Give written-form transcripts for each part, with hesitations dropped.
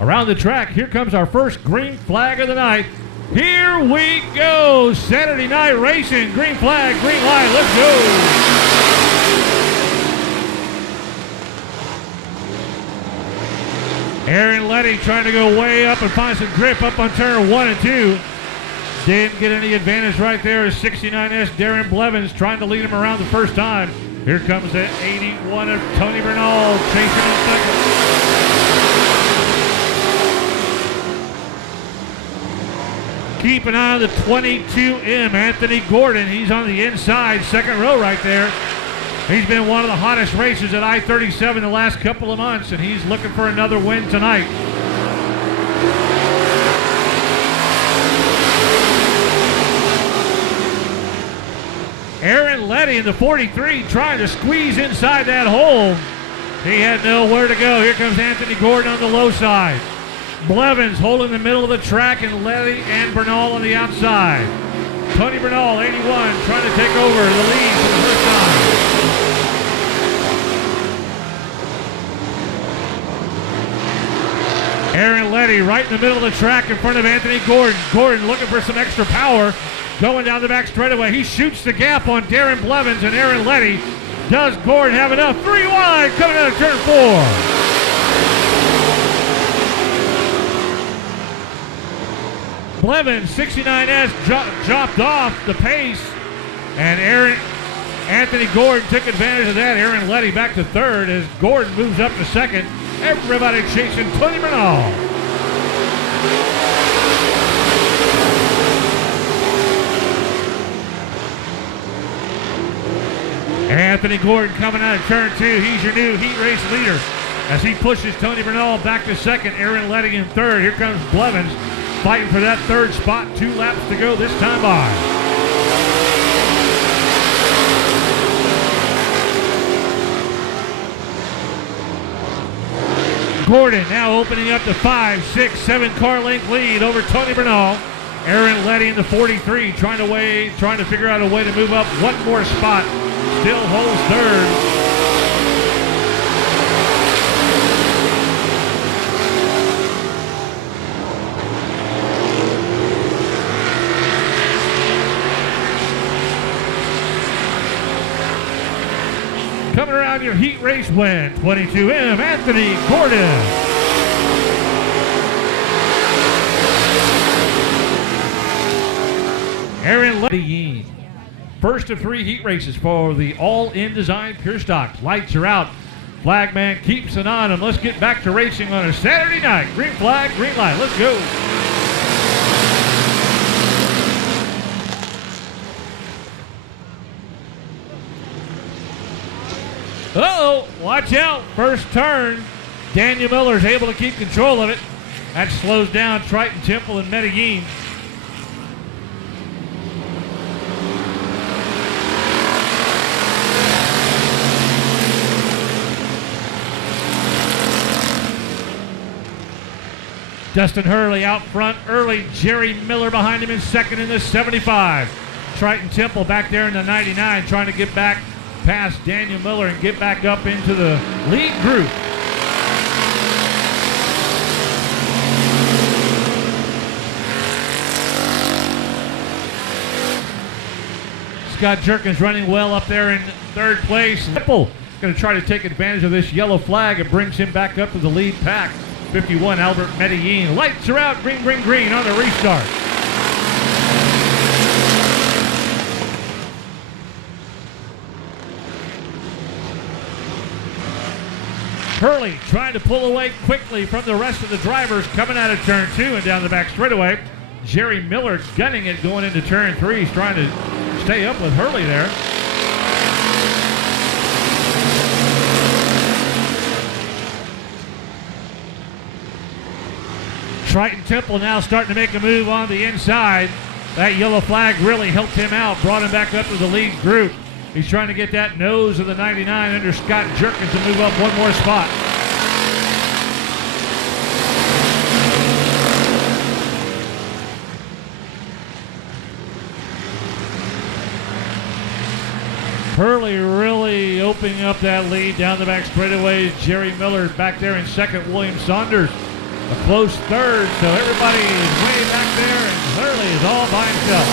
around the track. Here comes our first green flag of the night. Here we go. Saturday night racing. Green flag, green light. Let's go. Aaron Letty trying to go way up and find some grip up on turn 1 and 2. Didn't get any advantage right there as 69S Darren Blevins trying to lead him around the first time. Here comes the 81 of Tony Bernal chasing in second. Keep an eye on the 22M, Anthony Gordon. He's on the inside, second row right there. He's been one of the hottest racers at I-37 the last couple of months, and he's looking for another win tonight. Aaron Letty in the 43 trying to squeeze inside that hole. He had nowhere to go. Here comes Anthony Gordon on the low side. Blevins holding the middle of the track, and Letty and Bernal on the outside. Tony Bernal, 81, trying to take over the lead for the first time. Aaron Letty right in the middle of the track in front of Anthony Gordon. Gordon looking for some extra power. Going down the back straightaway. He shoots the gap on Darren Blevins and Aaron Letty. Does Gordon have enough? 3 wide coming out of turn 4. Blevins, 69S, dropped off the pace. And Anthony Gordon took advantage of that. Aaron Letty back to third as Gordon moves up to second. Everybody chasing Tony Bernal. Anthony Gordon coming out of turn 2. He's your new heat race leader as he pushes Tony Bernal back to second. Aaron Letty in third. Here comes Blevins fighting for that third spot. 2 laps to go this time by. Gordon now opening up the 5, 6, 7 car length lead over Tony Bernal. Aaron Letty in the 43 trying to figure out a way to move up one more spot. Still holds third. Coming around your heat race win, 22M, Anthony Gordon. Aaron Letty. First of 3 heat races for the all-in design pure stock. Lights are out. Flagman keeps an eye on him. Let's get back to racing on a Saturday night. Green flag, green light. Let's go. Uh-oh, watch out. First turn. Daniel Miller's able to keep control of it. That slows down Triton Temple and Medellin. Dustin Hurley out front early. Jerry Miller behind him in second in the 75. Triton Temple back there in the 99 trying to get back past Daniel Miller and get back up into the lead group. Scott Jerkins running well up there in third place. Temple going to try to take advantage of this yellow flag. It brings him back up to the lead pack. 51, Albert Medellin. Lights are out, green, green, green on the restart. Hurley trying to pull away quickly from the rest of the drivers coming out of turn 2 and down the back straightaway. Jerry Miller gunning it going into turn 3. He's trying to stay up with Hurley there. Triton Temple now starting to make a move on the inside. That yellow flag really helped him out, brought him back up to the lead group. He's trying to get that nose of the 99 under Scott Jerkins to move up one more spot. Hurley really opening up that lead down the back straightaways. Jerry Miller back there in second. William Saunders A close third, so everybody is way back there, and Hurley is all by himself.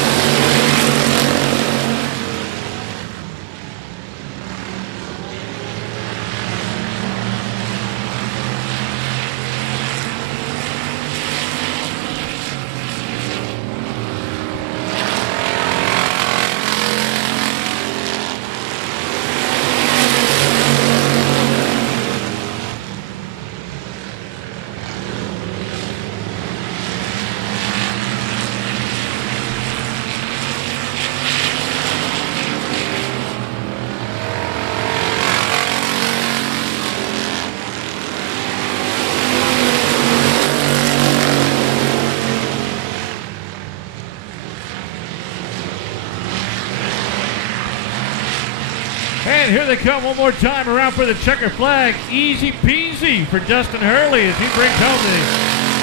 And here they come one more time around for the checker flag. Easy peasy for Dustin Hurley as he brings home the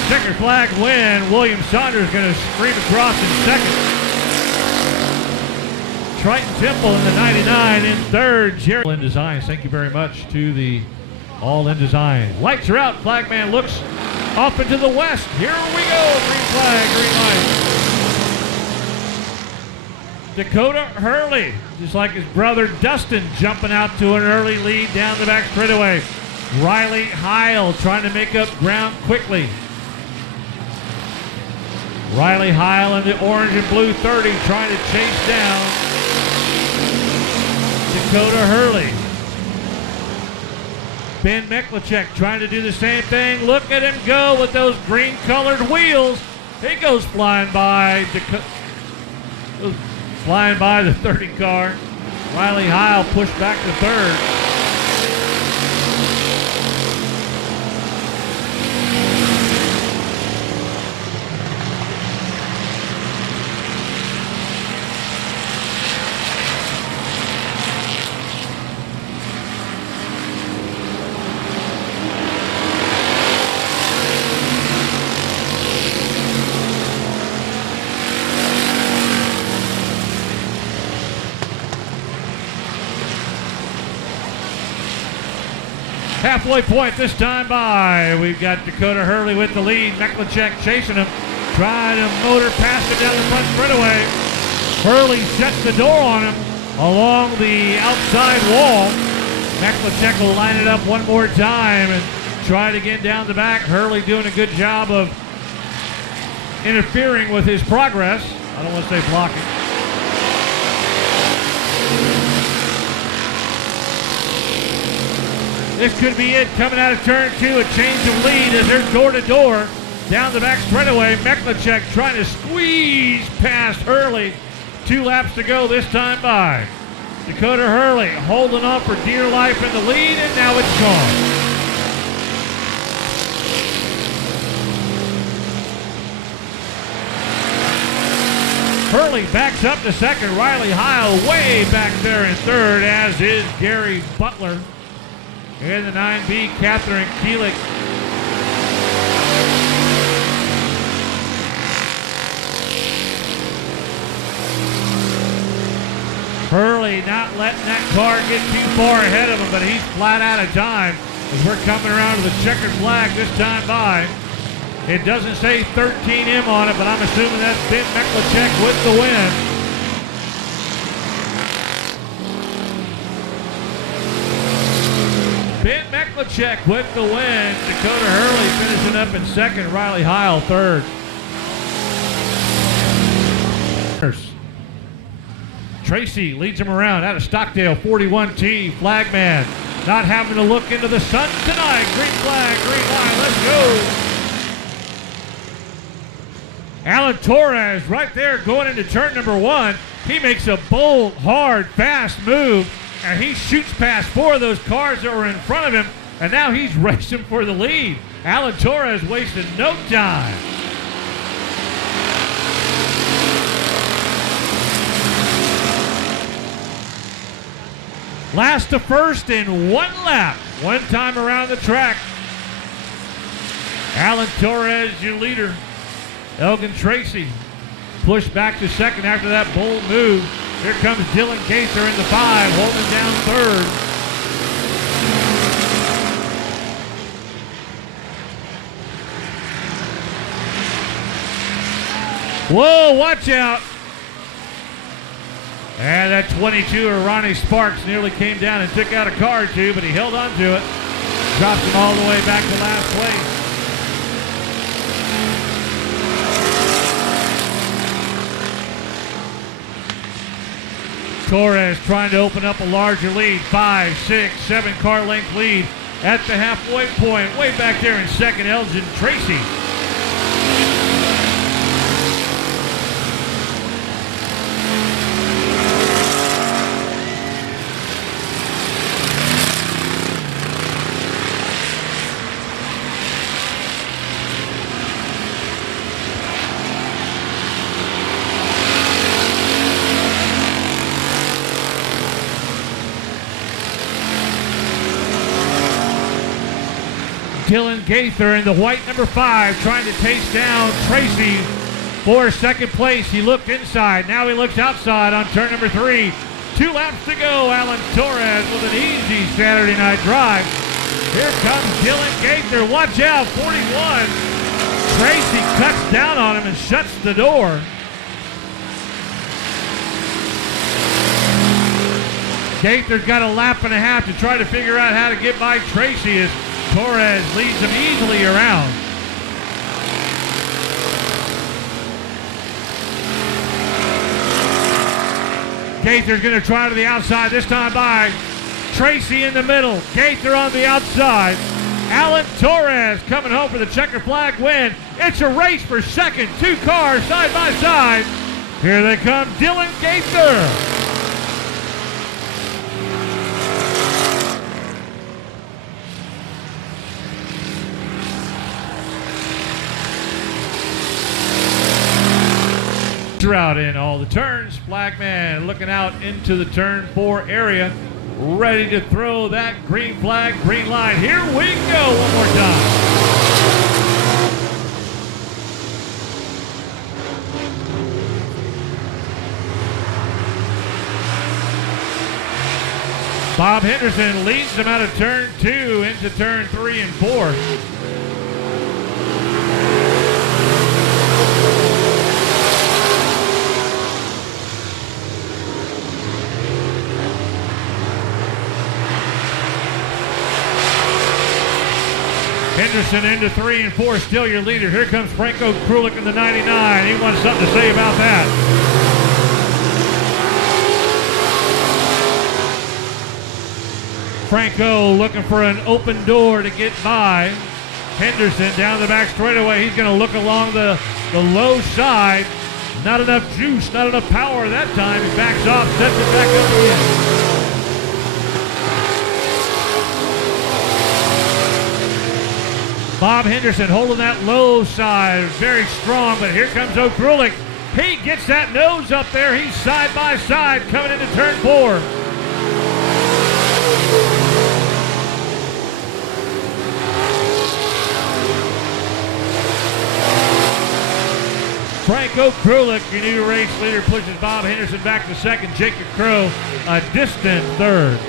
checker flag win. William Saunders going to scream across in second. Triton Temple in the 99 in third. Jerry in Designs. Thank you very much to the All in Design. Lights are out. Flagman looks off into the west. Here we go. Green flag, green light. Dakota Hurley, just like his brother Dustin, jumping out to an early lead down the back straightaway. Riley Heil trying to make up ground quickly. Riley Heil in the orange and blue 30 trying to chase down Dakota Hurley. Ben Meklicek trying to do the same thing. Look at him go with those green colored wheels. He goes flying by the 30 car. Riley Heil pushed back to third. Halfway point this time by. We've got Dakota Hurley with the lead. Meklicek chasing him. Trying to motor past him down the front straightaway. Hurley shuts the door on him along the outside wall. Meklicek will line it up one more time and try it again down the back. Hurley doing a good job of interfering with his progress. I don't want to say blocking. This could be it coming out of turn two. A change of lead as they're door to door down the back straightaway. Meklicek trying to squeeze past Hurley. 2 laps to go this time by. Dakota Hurley holding on for dear life in the lead, and now it's gone. Hurley backs up to second. Riley Heil way back there in third, as is Gary Butler. In the 9B, Catherine Keelik. Hurley not letting that car get too far ahead of him, but he's flat out of time as we're coming around to the checkered flag this time by. It doesn't say 13M on it, but I'm assuming that's Ben Meklicek with the win. Ben Meklicek with the win. Dakota Hurley finishing up in second. Riley Heil third. Tracy leads him around out of Stockdale, 41T, flagman. Not having to look into the sun tonight. Green flag, green line, let's go. Alan Torres right there going into turn number 1. He makes a bold, hard, fast move. And he shoots past 4 of those cars that were in front of him, and now he's racing for the lead. Alan Torres wasted no time. Last to first in 1 lap, 1 time around the track. Alan Torres, your leader. Elgin Tracy pushed back to second after that bold move. Here comes Dylan Gaither in the 5, holding down third. Whoa, watch out. And that 22er, Ronnie Sparks, nearly came down and took out a car or two, but he held on to it. Dropped him all the way back to last place. Torres trying to open up a larger lead. 5, 6, 7 car length lead at the halfway point. Way back there in second, Elgin Tracy. Dylan Gaither in the white number 5 trying to chase down Tracy for second place. He looked inside. Now he looks outside on turn number 3. 2 laps to go. Alan Torres with an easy Saturday night drive. Here comes Dylan Gaither. Watch out, 41. Tracy cuts down on him and shuts the door. Gaither's got a lap and a half to try to figure out how to get by Tracy as Torres leads him easily around. Gaither's going to try to the outside, this time by Tracy in the middle. Gaither on the outside. Alan Torres coming home for the checker flag win. It's a race for second. 2 cars side by side. Here they come, Dylan Gaither. Out in all the turns. Flagman looking out into the turn 4 area, ready to throw that green flag, green line. Here we go one more time. Bob Henderson leads them out of turn 2 into turn 3 and 4. Henderson into 3 and 4, still your leader. Here comes Franco Krulik in the 99. He wants something to say about that. Franco looking for an open door to get by. Henderson down the back straightaway. He's going to look along the low side. Not enough juice, not enough power that time. He backs off, sets it back up again. Bob Henderson holding that low side, very strong, but here comes O'Krulik. He gets that nose up there. He's side by side coming into turn 4. Franco Krulik, your new race leader, pushes Bob Henderson back to second. Jacob Crow, a distant third.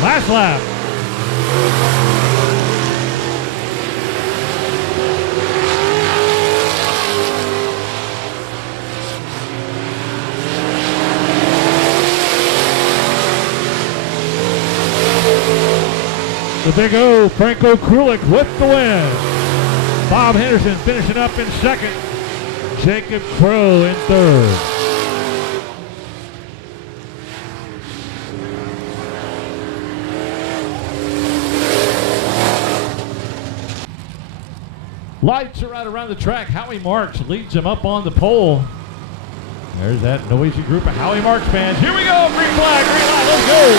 Last lap. The big O, Franco Krulik with the win. Bob Henderson finishing up in second. Jacob Crow in third. Lights are right around the track. Howie Marks leads him up on the pole. There's that noisy group of Howie Marks fans. Here we go, green flag, green light, let's go.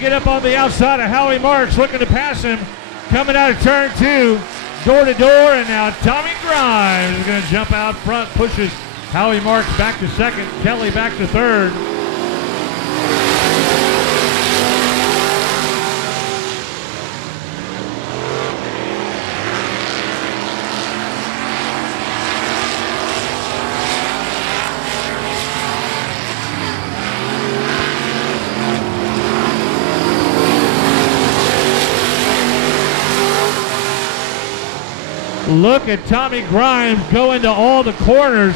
get up on the outside of Howie Marks, looking to pass him. Coming out of turn 2, door to door, and now Tommy Grimes is going to jump out front, pushes Howie Marks back to second, Kelly back to third. Look at Tommy Grimes go into all the corners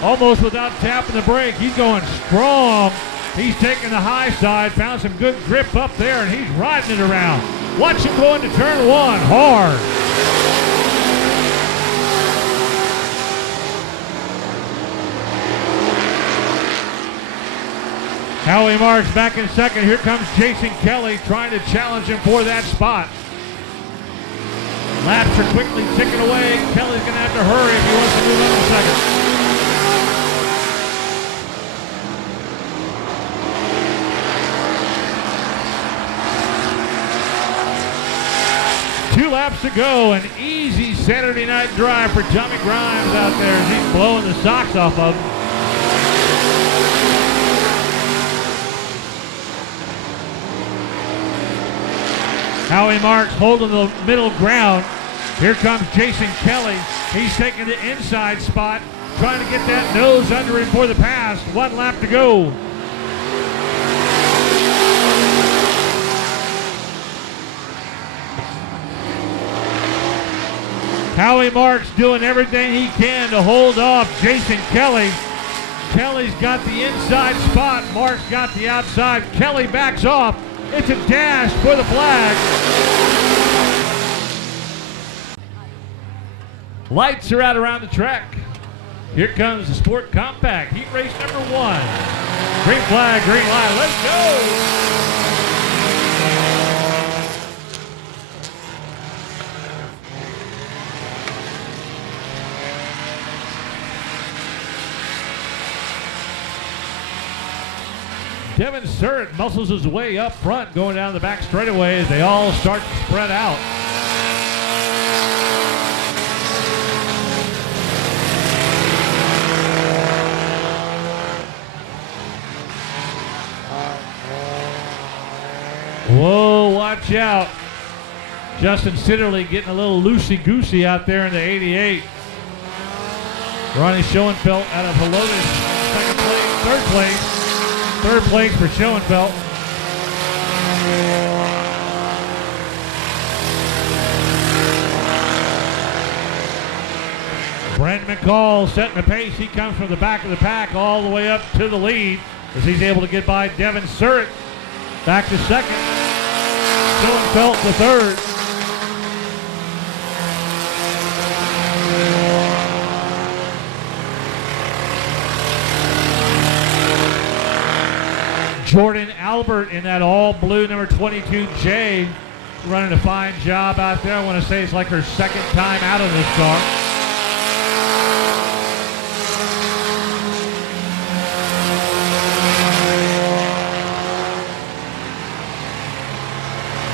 almost without tapping the brake. He's going strong. He's taking the high side, found some good grip up there, and he's riding it around. Watch him go into turn 1 hard. Howie Marks back in second. Here comes Jason Kelly trying to challenge him for that spot. Laps are quickly ticking away. Kelly's going to have to hurry if he wants to move up in second. 2 laps to go. An easy Saturday night drive for Tommy Grimes out there as he's blowing the socks off of him. Howie Marks holding the middle ground. Here comes Jason Kelly. He's taking the inside spot, trying to get that nose under him for the pass. 1 lap to go. Howie Marks doing everything he can to hold off Jason Kelly. Kelly's got the inside spot. Marks got the outside. Kelly backs off. It's a dash for the flag. Lights are out around the track. Here comes the Sport Compact Heat Race number 1. Green flag, green light, let's go. Devin Surratt muscles his way up front, going down the back straightaway as they all start to spread out. Whoa, watch out. Justin Sitterly getting a little loosey-goosey out there in the 88. Ronnie Schoenfeld out of Helotes, second place, third place. Third place for Schoenfeld. Brent McCall setting the pace. He comes from the back of the pack all the way up to the lead as he's able to get by Devin Surratt. Back to second. Schoenfeld to third. Jordan Albert in that all blue number 22J running a fine job out there. I want to say it's like her second time out of this car.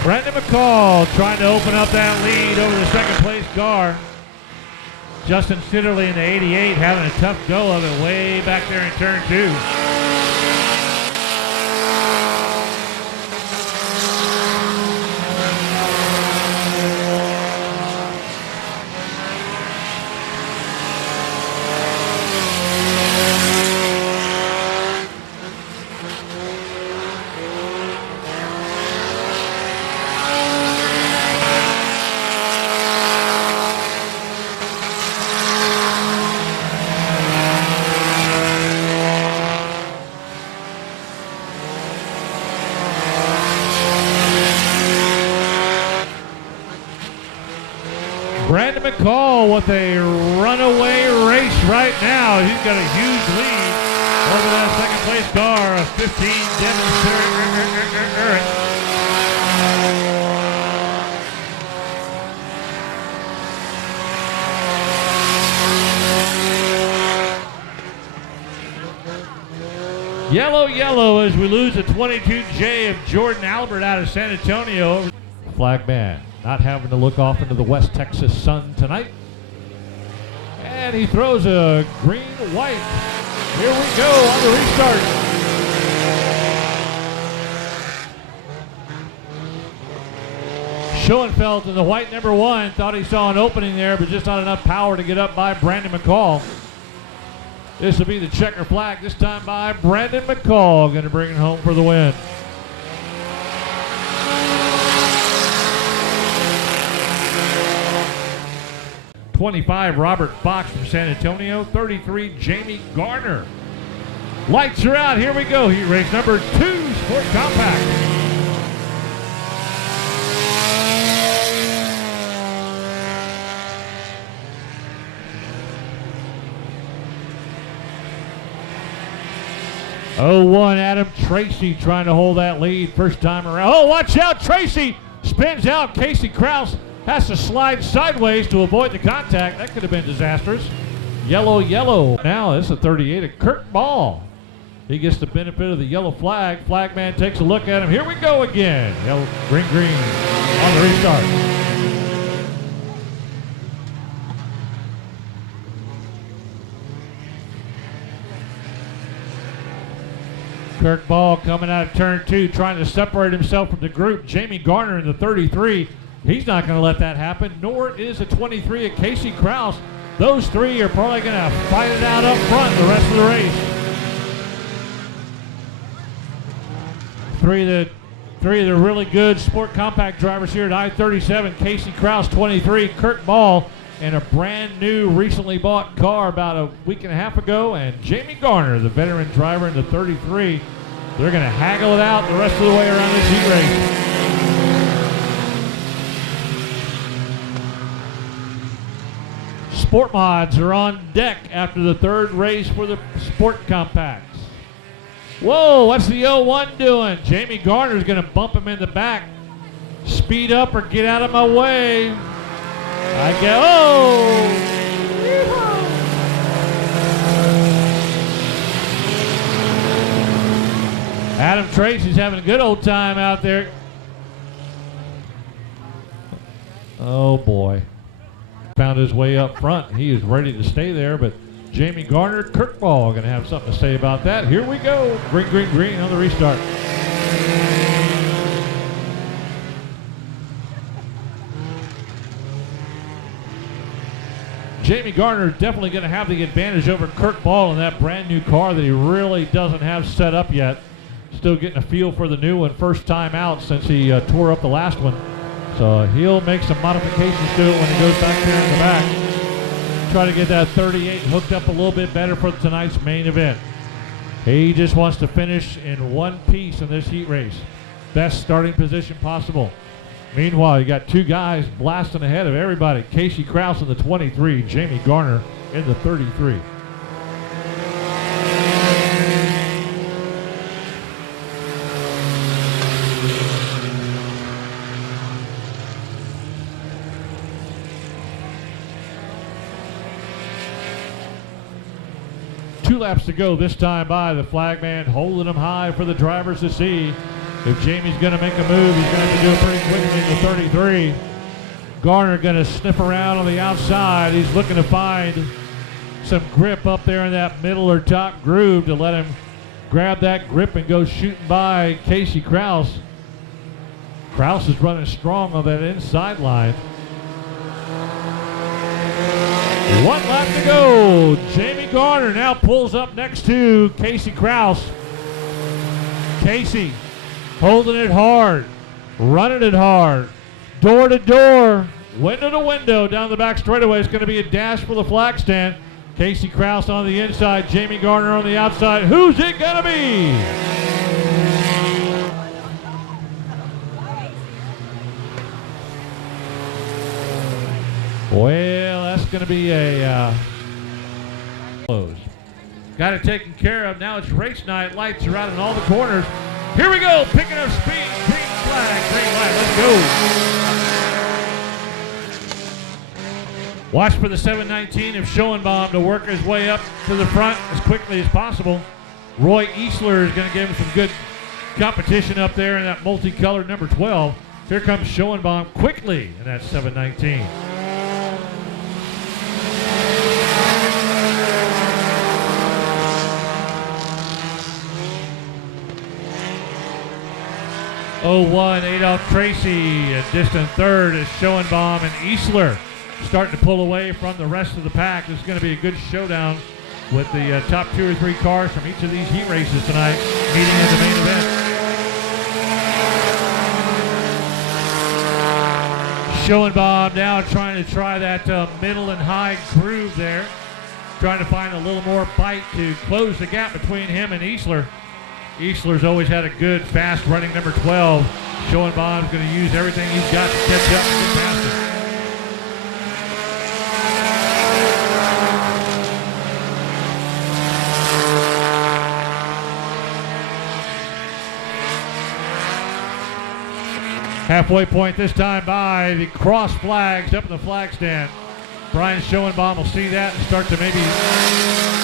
Brendan McCall trying to open up that lead over the second place car. Justin Sitterly in the 88 having a tough go of it way back there in turn 2. Brandon McCall with a runaway race right now. He's got a huge lead over that second place car of 15 Devin Surratt. Yellow, yellow as we lose the 22J of Jordan Albert out of San Antonio. Flag man not having to look off into the West Texas sun tonight. And he throws a green-white. Here we go on the restart. Schoenfeld in the white number 1 thought he saw an opening there, but just not enough power to get up by Brandon McCall. This will be the checker flag, this time by Brandon McCall, going to bring it home for the win. '25 Robert Fox from San Antonio, 33 Jamie Garner. Lights are out, here we go, heat race number 2, Sport Compact. Oh, 1 Adam Tracy trying to hold that lead first time around. Oh, watch out, Tracy spins out. Casey Kraus has to slide sideways to avoid the contact. That could have been disastrous. Yellow, yellow. Now this is a 38 of Kurt Ball. He gets the benefit of the yellow flag. Flagman takes a look at him. Here we go again. Yellow, green, green on the restart. Kirk Ball coming out of turn 2, trying to separate himself from the group. Jamie Garner in the 33. He's not going to let that happen, nor is the 23 of Casey Kraus. Those 3 are probably going to fight it out up front the rest of the race. Three of the really good Sport Compact drivers here at I-37. Casey Kraus, 23. Kirk Ball in a brand new, recently bought car about a week and a half ago. And Jamie Garner, the veteran driver in the 33. They're going to haggle it out the rest of the way around this heat race. Sport mods are on deck after the 3rd race for the Sport Compacts. Whoa, what's the 01 doing? Jamie Garner's going to bump him in the back. Speed up or get out of my way. I go. Oh! Adam Tracy's having a good old time out there. Oh boy. Found his way up front. He is ready to stay there, but Jamie Garner, Kirk Ball going to have something to say about that. Here we go. Green, green, green on the restart. Jamie Garner definitely going to have the advantage over Kirk Ball in that brand new car that he really doesn't have set up yet. Still getting a feel for the new one, first time out since he tore up the last one. So he'll make some modifications to it when he goes back there in the back. Try to get that 38 hooked up a little bit better for tonight's main event. He just wants to finish in one piece in this heat race. Best starting position possible. Meanwhile, you got 2 guys blasting ahead of everybody. Casey Kraus in the 23, Jamie Garner in the 33. Two laps to go this time by. The flagman holding them high for the drivers to see. If Jamie's going to make a move, he's going to have to do it pretty quickly in the 33. Garner going to sniff around on the outside. He's looking to find some grip up there in that middle or top groove to let him grab that grip and go shooting by Casey Kraus. Kraus is running strong on that inside line. 1 lap to go. Jamie Garner now pulls up next to Casey Kraus. Casey holding it hard, running it hard, door to door, window to window down the back straightaway. It's going to be a dash for the flag stand. Casey Kraus on the inside, Jamie Garner on the outside. Who's it going to be? Well, that's going to be a close. Got it taken care of. Now it's race night. Lights are out in all the corners. Here we go. Picking up speed. Green flag. Green light. Let's go. Watch for the 719 of Schoenbaum to work his way up to the front as quickly as possible. Roy Easler is going to give him some good competition up there in that multicolored number 12. Here comes Schoenbaum quickly in that 719. Oh, Adolph Tracy, a distant third is Schoenbaum and Easler starting to pull away from the rest of the pack. This is going to be a good showdown with the top 2 or 3 cars from each of these heat races tonight meeting in the main event. Schoenbaum now trying to try that middle and high groove there, trying to find a little more bite to close the gap between him and Easler. Easler's always had a good, fast running number 12. Schoenbaum's going to use everything he's got to catch up and get past him. Halfway point this time by the cross flags up in the flag stand. Brian Schoenbaum will see that and start to maybe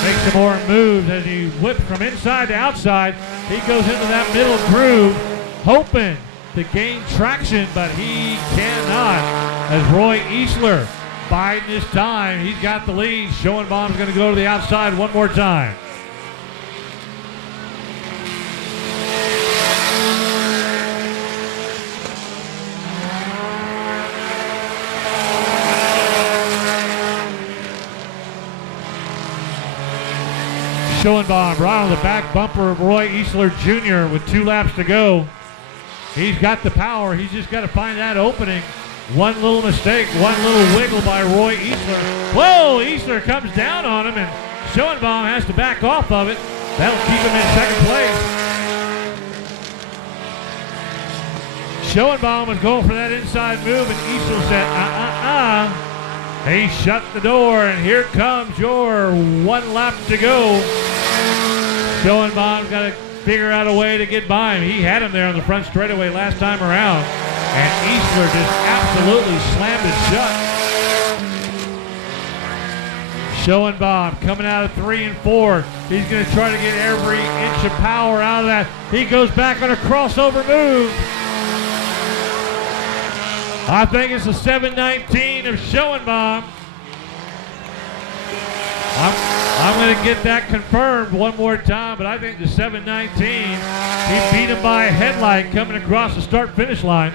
make some more moves as he whips from inside to outside. He goes into that middle groove, hoping to gain traction, but he cannot. As Roy Easler biding his time, he's got the lead. Schoenbaum's going to go to the outside one more time. Schoenbaum right on the back bumper of Roy Easler Jr. with 2 laps to go. He's got the power. He's just got to find that opening. One little mistake, one little wiggle by Roy Easler. Whoa, Easler comes down on him, and Schoenbaum has to back off of it. That'll keep him in second place. Schoenbaum was going for that inside move, and Easler said, He shut the door, and here comes your 1 lap to go. Schoenbaum's got to figure out a way to get by him. He had him there on the front straightaway last time around, and Easler just absolutely slammed it shut. Schoenbaum coming out of 3 and 4. He's going to try to get every inch of power out of that. He goes back on a crossover move. I think it's the 719 of Schoenbaum. I'm going to get that confirmed one more time, but I think the 719, he beat him by a headlight coming across the start-finish line.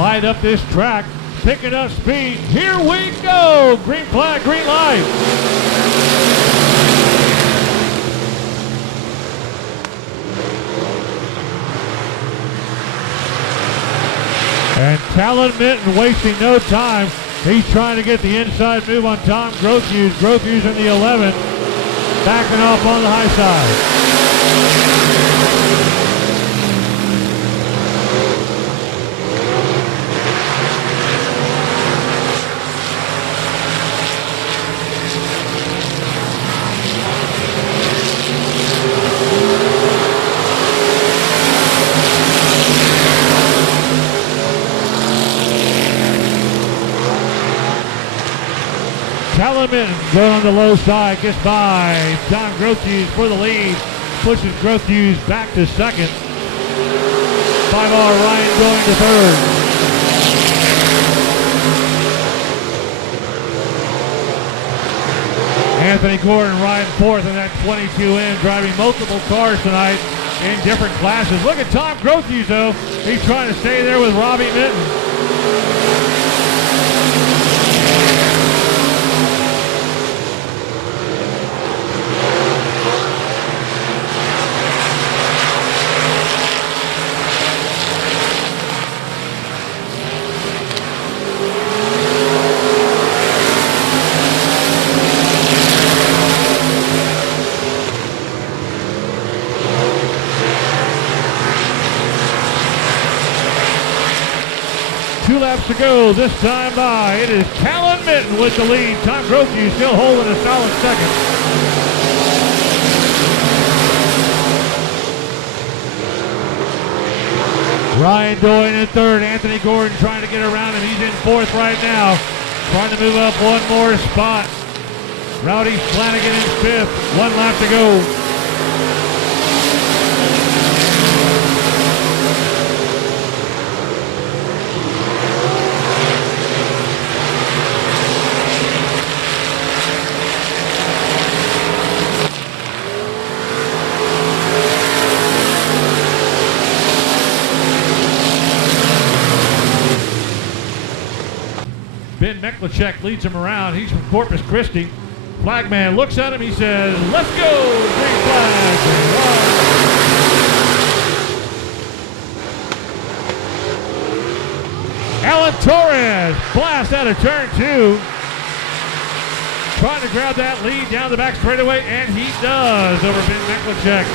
Light up this track, picking up speed. Here we go! Green flag, green light. And Talon Minton wasting no time. He's trying to get the inside move on Tom Grothuse. Grothuse in the 11, backing off on the high side. Talman going on the low side, gets by Tom Grothuse for the lead, pushes Grothuse back to second. 5R Ryan going to third. Anthony Gordon riding fourth in that 22N, driving multiple cars tonight in different classes. Look at Tom Grothuse though. He's trying to stay there with Robbie Minton. Laps to go this time by. It is Talon Minton with the lead. Tom Grothuse still holding a solid second. Ryan Doyle in third. Anthony Gordon trying to get around him. He's in fourth right now. Trying to move up one more spot. Rowdy Flanagan in 5th. 1 lap to go. Ben Meklachek leads him around. He's from Corpus Christi. Flagman looks at him. He says, "Let's go!" Green flag. Alan Torres blast out of turn 2. Trying to grab that lead down the back straightaway, and he does over Ben Meklachek.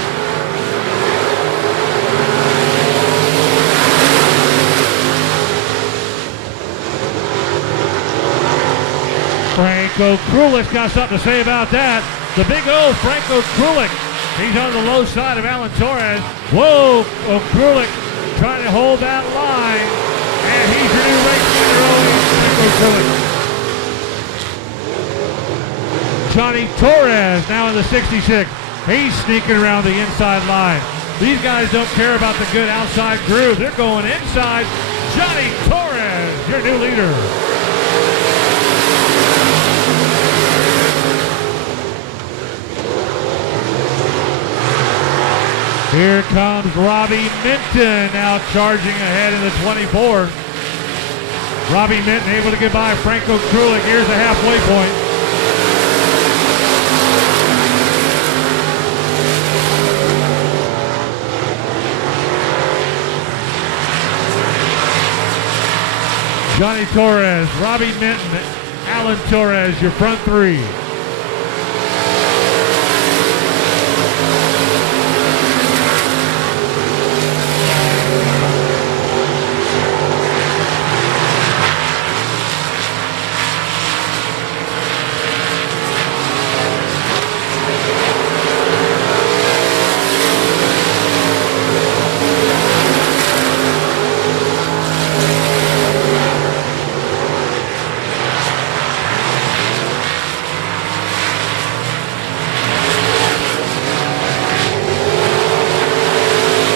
Franco Krulik got something to say about that. The big O, Franco Krulik. He's on the low side of Alan Torres. Whoa, Krulik trying to hold that line. And he's your new race winner, Franco Krulik. Johnny Torres now in the 66. He's sneaking around the inside line. These guys don't care about the good outside groove. They're going inside. Johnny Torres, your new leader. Here comes Robbie Minton now charging ahead in the 24. Robbie Minton able to get by Franco Krulik. Here's the halfway point. Johnny Torres, Robbie Minton, Alan Torres, your front 3.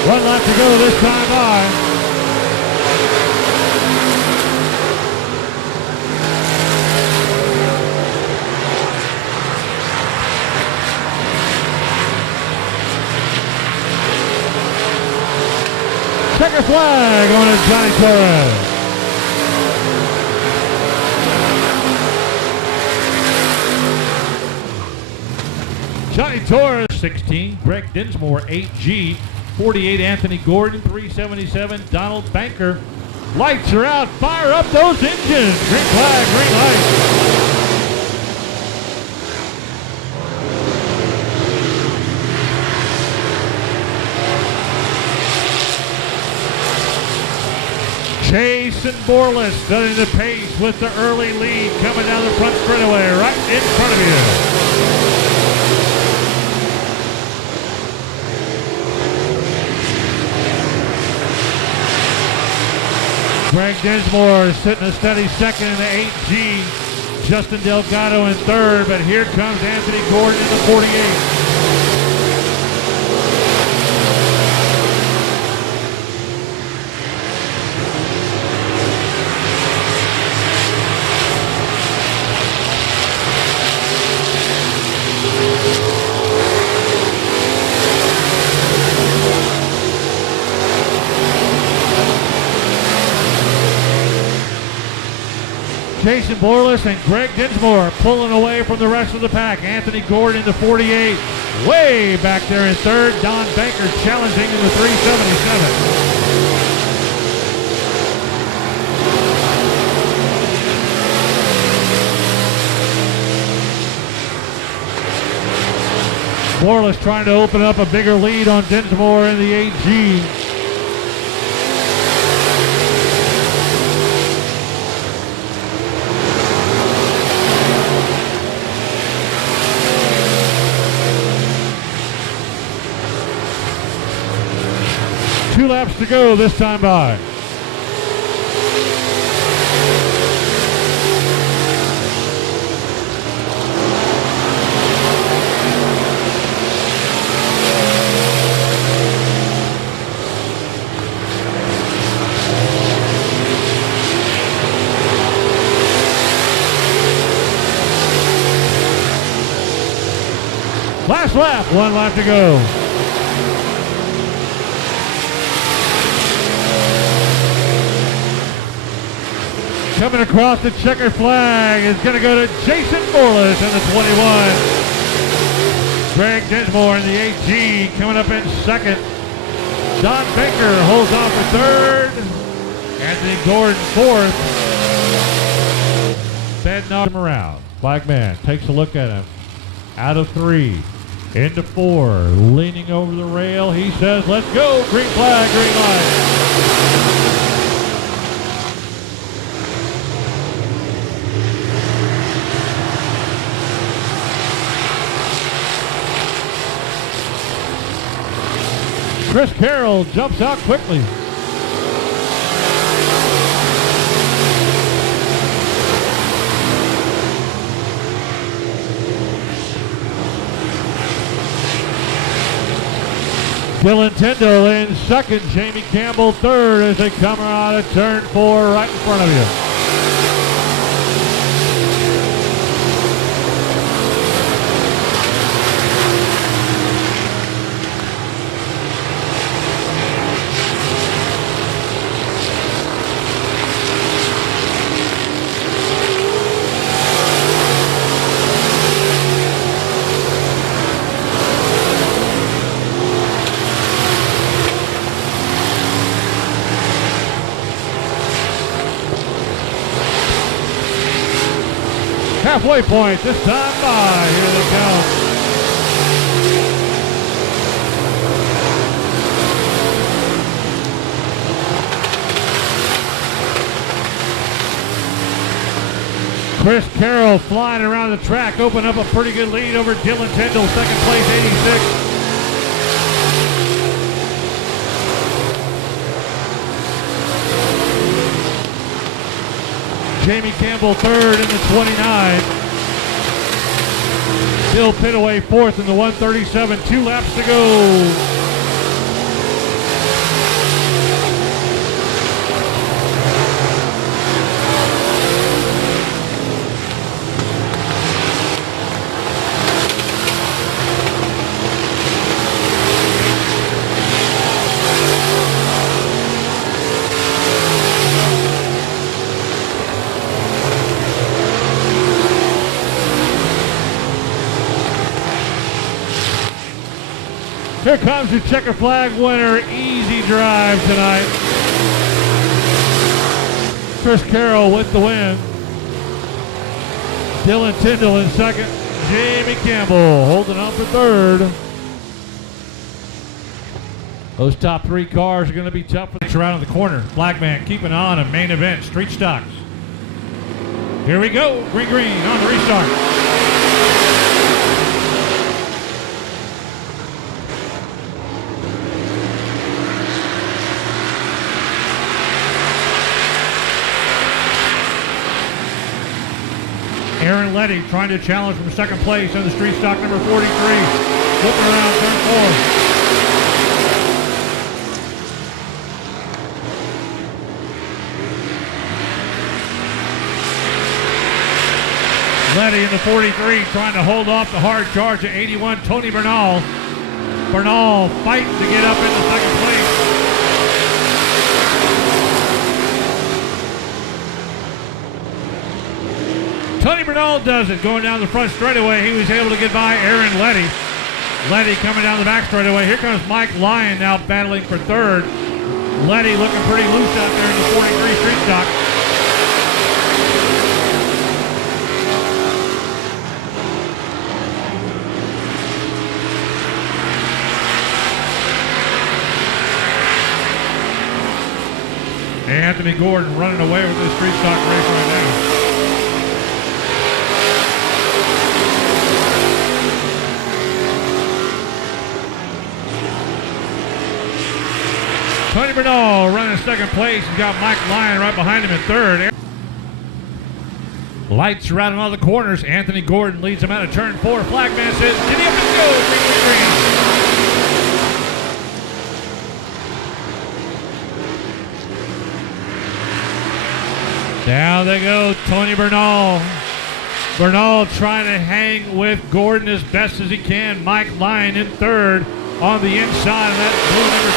One lap to go this time by. Checker flag on it, Johnny Torres. Johnny Torres, 16. Greg Dinsmore, 8G. 48, Anthony Gordon. 377, Donald Banker. Lights are out. Fire up those engines. Green flag, green light. Chase and Borlas setting the pace with the early lead coming down the front straightaway right in front of you. Greg Dinsmore sitting a steady second in the 8G. Justin Delgado in third, but here comes Anthony Gordon in the 48. Jason Borlas and Greg Dinsmore pulling away from the rest of the pack. Anthony Gordon to 48. Way back there in third. Don Banker challenging in the 377. Borlas trying to open up a bigger lead on Dinsmore in the 8G. Two laps to go this time by. Last lap, 1 lap to go. Coming across the checker flag is going to go to Jason Morlis in the 21. Greg Dinsmore in the 18 coming up in second. Don Baker holds on for third. Anthony Gordon fourth. Ben knocks him around. Flagman takes a look at him. Out of 3. Into 4. Leaning over the rail. He says, let's go. Green flag, green light. Chris Carroll jumps out quickly. Dylan Tyndall in second. Jamie Campbell third as they come out of turn 4 right in front of you. Halfway point, this time by. Here they come. Chris Carroll flying around the track, open up a pretty good lead over Dylan Tyndall, second place, 86. Jamie Campbell third in the 29. Bill Pittaway fourth in the 137. 2 laps to go. Here comes your checker flag winner, easy drive tonight. Chris Carroll with the win. Dylan Tyndall in second. Jamie Campbell holding on for third. Those top 3 cars are going to be tough around the corner. Flagman keeping on a main event, street stocks. Here we go, green on the restart. Aaron Letty trying to challenge from second place on the street stock number 43. Looking around turn 4. Letty in the 43 trying to hold off the hard charge at 81, Tony Bernal. Bernal fighting to get up into second place. Tony Bernal does it, going down the front straightaway. He was able to get by Aaron Letty. Letty coming down the back straightaway. Here comes Mike Lyon now battling for third. Letty looking pretty loose out there in the 43 street stock. Anthony Gordon running away with this street stock race right now. Tony Bernal running second place. He's got Mike Lyon right behind him in third. Lights are out in all the corners. Anthony Gordon leads him out of turn 4. Flagman says, giddy up and go. Green. Down they go, Tony Bernal. Bernal trying to hang with Gordon as best as he can. Mike Lyon in third on the inside of that blue number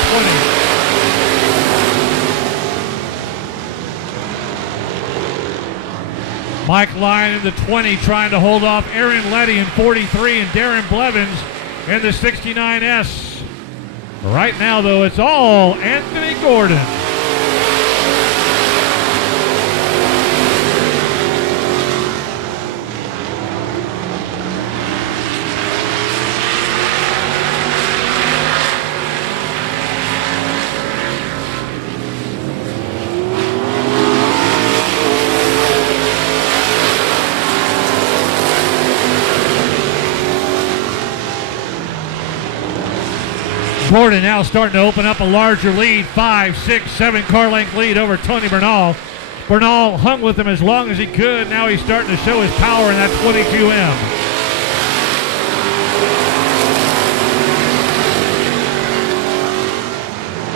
20. Mike Lyon in the 20 trying to hold off Aaron Letty in 43 and Darren Blevins in the 69S. Right now, though, it's all Anthony Gordon. Gordon now starting to open up a larger lead, 5, 6, 7 car length lead over Tony Bernal. Bernal hung with him as long as he could. Now he's starting to show his power in that 22M.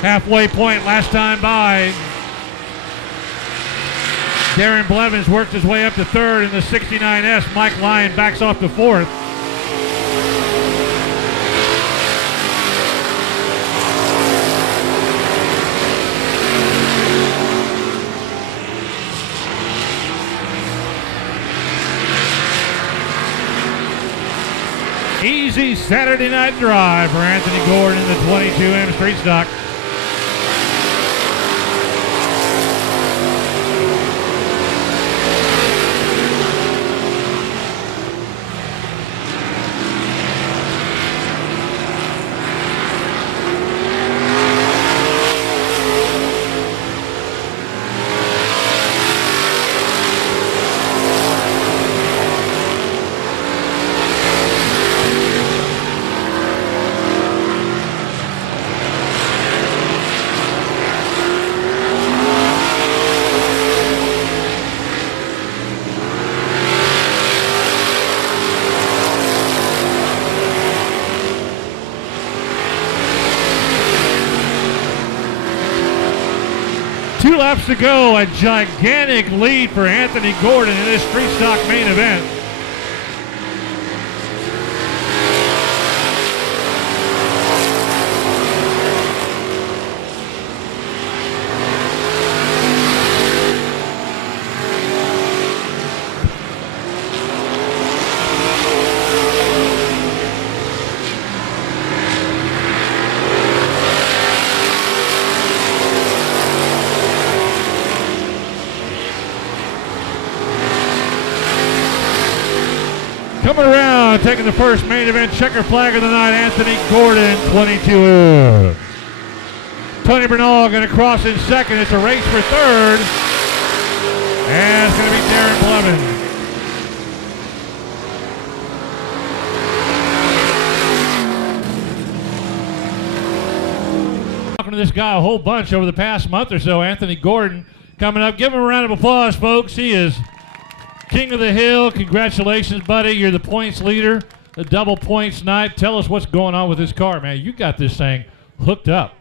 Halfway point last time by. Darren Blevins worked his way up to third in the 69S. Mike Lyon backs off to fourth. Easy Saturday night drive for Anthony Gordon in the 22M Street Stock. Two laps to go, a gigantic lead for Anthony Gordon in this Street Stock main event. Coming around, taking the first main event checker flag of the night, Anthony Gordon, 22. Tony Bernal going to cross in second. It's a race for third. And it's going to be Darren Blevins. Talking to this guy a whole bunch over the past month or so, Anthony Gordon coming up. Give him a round of applause, folks. He is King of the Hill. Congratulations, buddy. You're the points leader, the double points night. Tell us what's going on with this car, man. You got this thing hooked up.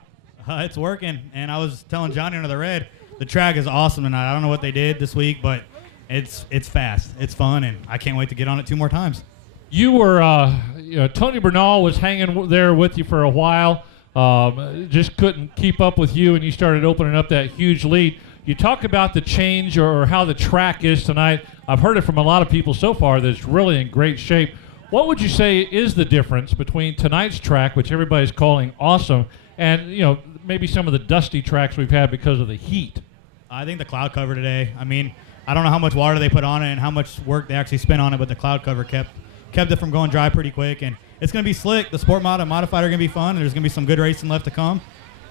It's working, and I was telling Johnny under the red, the track is awesome tonight. I don't know what they did this week, but it's fast, it's fun, and I can't wait to get on it 2 more times. You were, Tony Bernal was hanging there with you for a while. Just couldn't keep up with you, and you started opening up that huge lead. You talk about the change or how the track is tonight. I've heard it from a lot of people so far that it's really in great shape. What would you say is the difference between tonight's track, which everybody's calling awesome, and maybe some of the dusty tracks we've had because of the heat? I think the cloud cover today. I mean, I don't know how much water they put on it and how much work they actually spent on it, but the cloud cover kept it from going dry pretty quick, and it's going to be slick. The Sport Mod and Modified are going to be fun, and there's going to be some good racing left to come.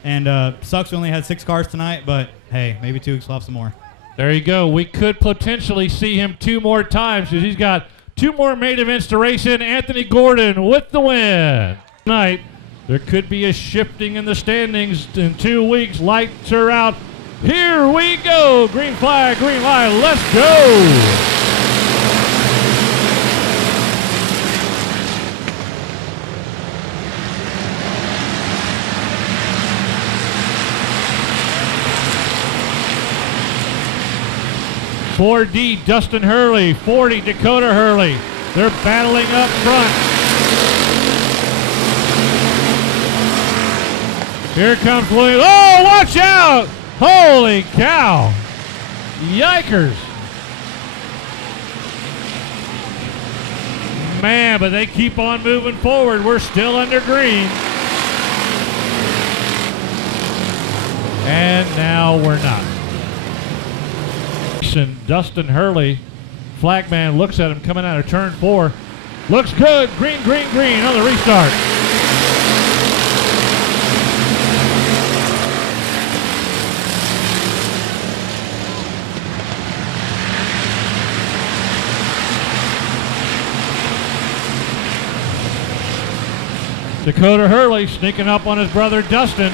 And sucks we only had 6 cars tonight, but hey, maybe 2 weeks we'll have some more. There you go. We could potentially see him 2 more times because he's got 2 more main events to race in. Anthony Gordon with the win. Tonight, there could be a shifting in the standings in 2 weeks. Lights are out. Here we go. Green flag, green light. Let's go. 4D, Dustin Hurley. 40, Dakota Hurley. They're battling up front. Here comes William. Oh, watch out! Holy cow! Yikers! Man, but they keep on moving forward. We're still under green. And now we're not. Dustin Hurley, flagman looks at him coming out of turn 4. Looks good. Green, green, green on the restart. Dakota Hurley sneaking up on his brother Dustin.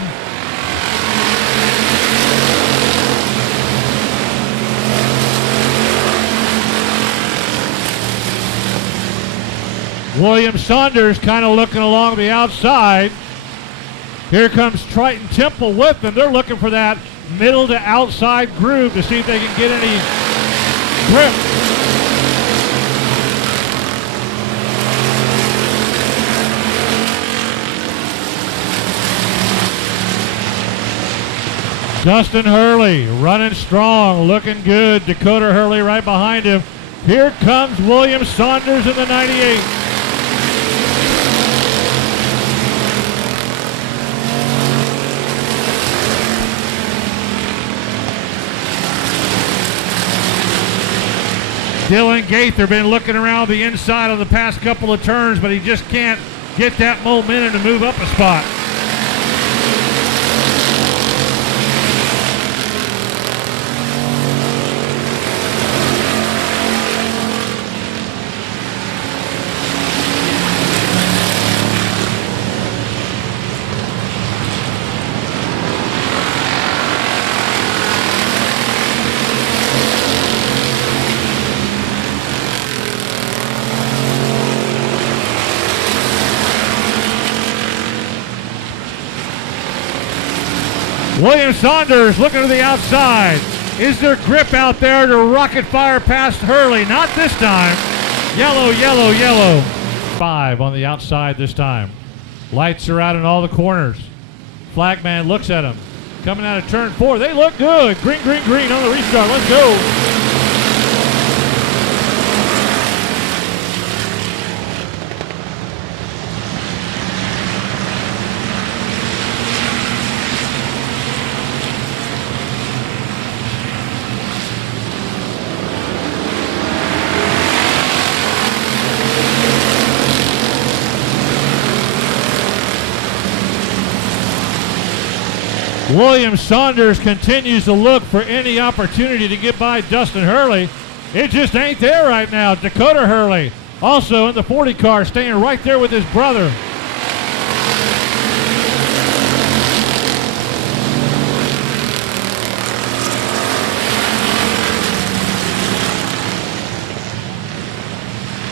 William Saunders kind of looking along the outside. Here comes Triton Temple with them. They're looking for that middle to outside groove to see if they can get any grip. Dustin Hurley running strong, looking good. Dakota Hurley right behind him. Here comes William Saunders in the 98. Dylan Gaither been looking around the inside on the past couple of turns, but he just can't get that momentum to move up a spot. William Saunders looking to the outside. Is there grip out there to rocket fire past Hurley? Not this time. Yellow, yellow, yellow. 5 on the outside this time. Lights are out in all the corners. Flagman looks at him. Coming out of turn 4. They look good. Green, green, green on the restart. Let's go. William Saunders continues to look for any opportunity to get by Dustin Hurley. It just ain't there right now. Dakota Hurley also in the 40 car, staying right there with his brother.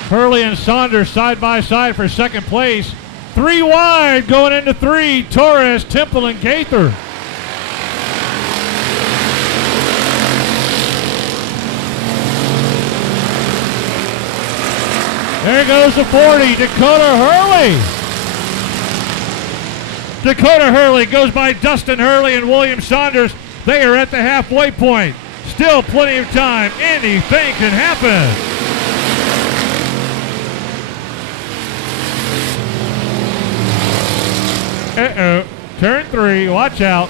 Hurley and Saunders side by side for second place. 3 wide going into 3. Torres, Temple, and Gaither. There goes the 40, Dakota Hurley. Dakota Hurley goes by Dustin Hurley and William Saunders. They are at the halfway point. Still plenty of time. Anything can happen. Uh-oh. Turn 3. Watch out.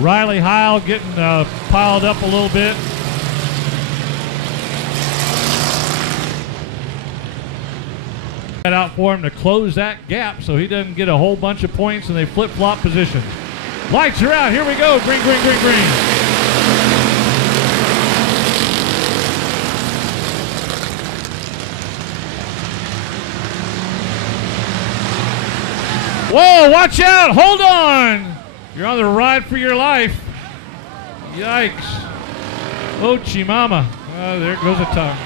Riley Heil getting piled up a little bit. Out for him to close that gap so he doesn't get a whole bunch of points and they flip-flop positions. Lights are out. Here we go. Green, green, green, green. Whoa, watch out. Hold on. You're on the ride for your life. Yikes. Oh, Chimama. Oh, there goes a tongue.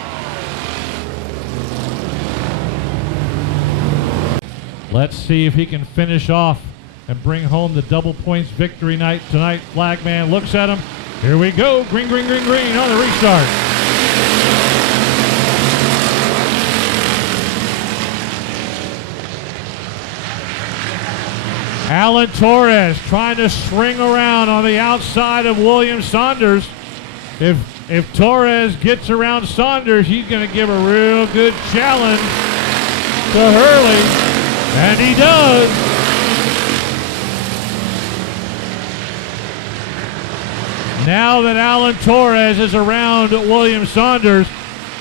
Let's see if he can finish off and bring home the double points victory night tonight. Flagman looks at him. Here we go. Green, green, green, green on the restart. Alan Torres trying to swing around on the outside of William Saunders. If Torres gets around Saunders, he's going to give a real good challenge to Hurley, and he does. Now that Alan Torres is around William Saunders,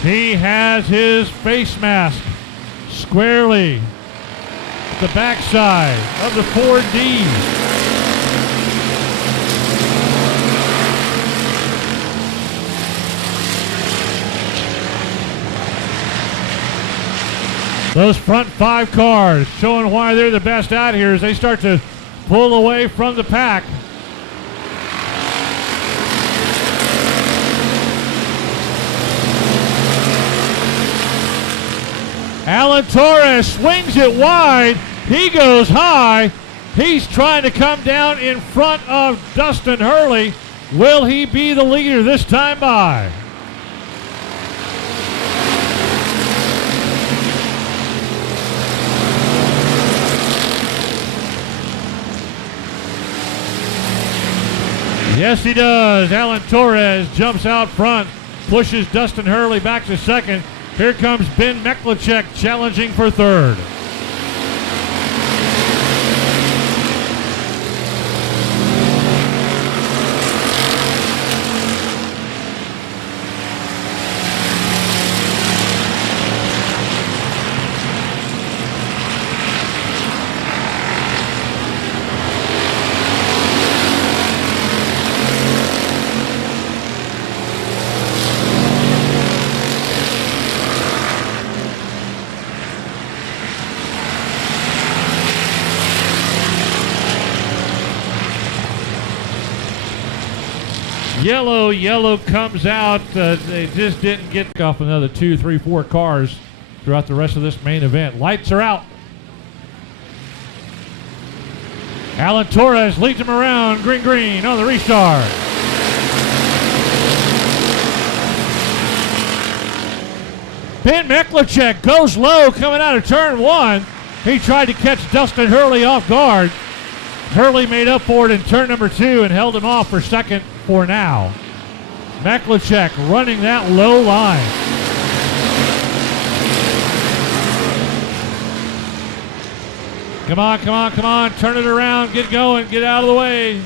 he has his face mask squarely at the backside of the 4D. Those front 5 cars showing why they're the best out here as they start to pull away from the pack. Alan Torres swings it wide. He goes high. He's trying to come down in front of Dustin Hurley. Will he be the leader this time by? Yes, he does. Alan Torres jumps out front, pushes Dustin Hurley back to second. Here comes Ben Meklicek challenging for third. Yellow comes out. They just didn't get off another 2, 3, 4 cars throughout the rest of this main event. Lights are out. Alan Torres leads him around. Green on the restart. Ben Meklicek goes low coming out of turn 1. He tried to catch Dustin Hurley off guard. Hurley made up for it in turn number 2 and held him off for second for now. Meklicek running that low line. Come on. Turn it around. Get going. Get out of the way.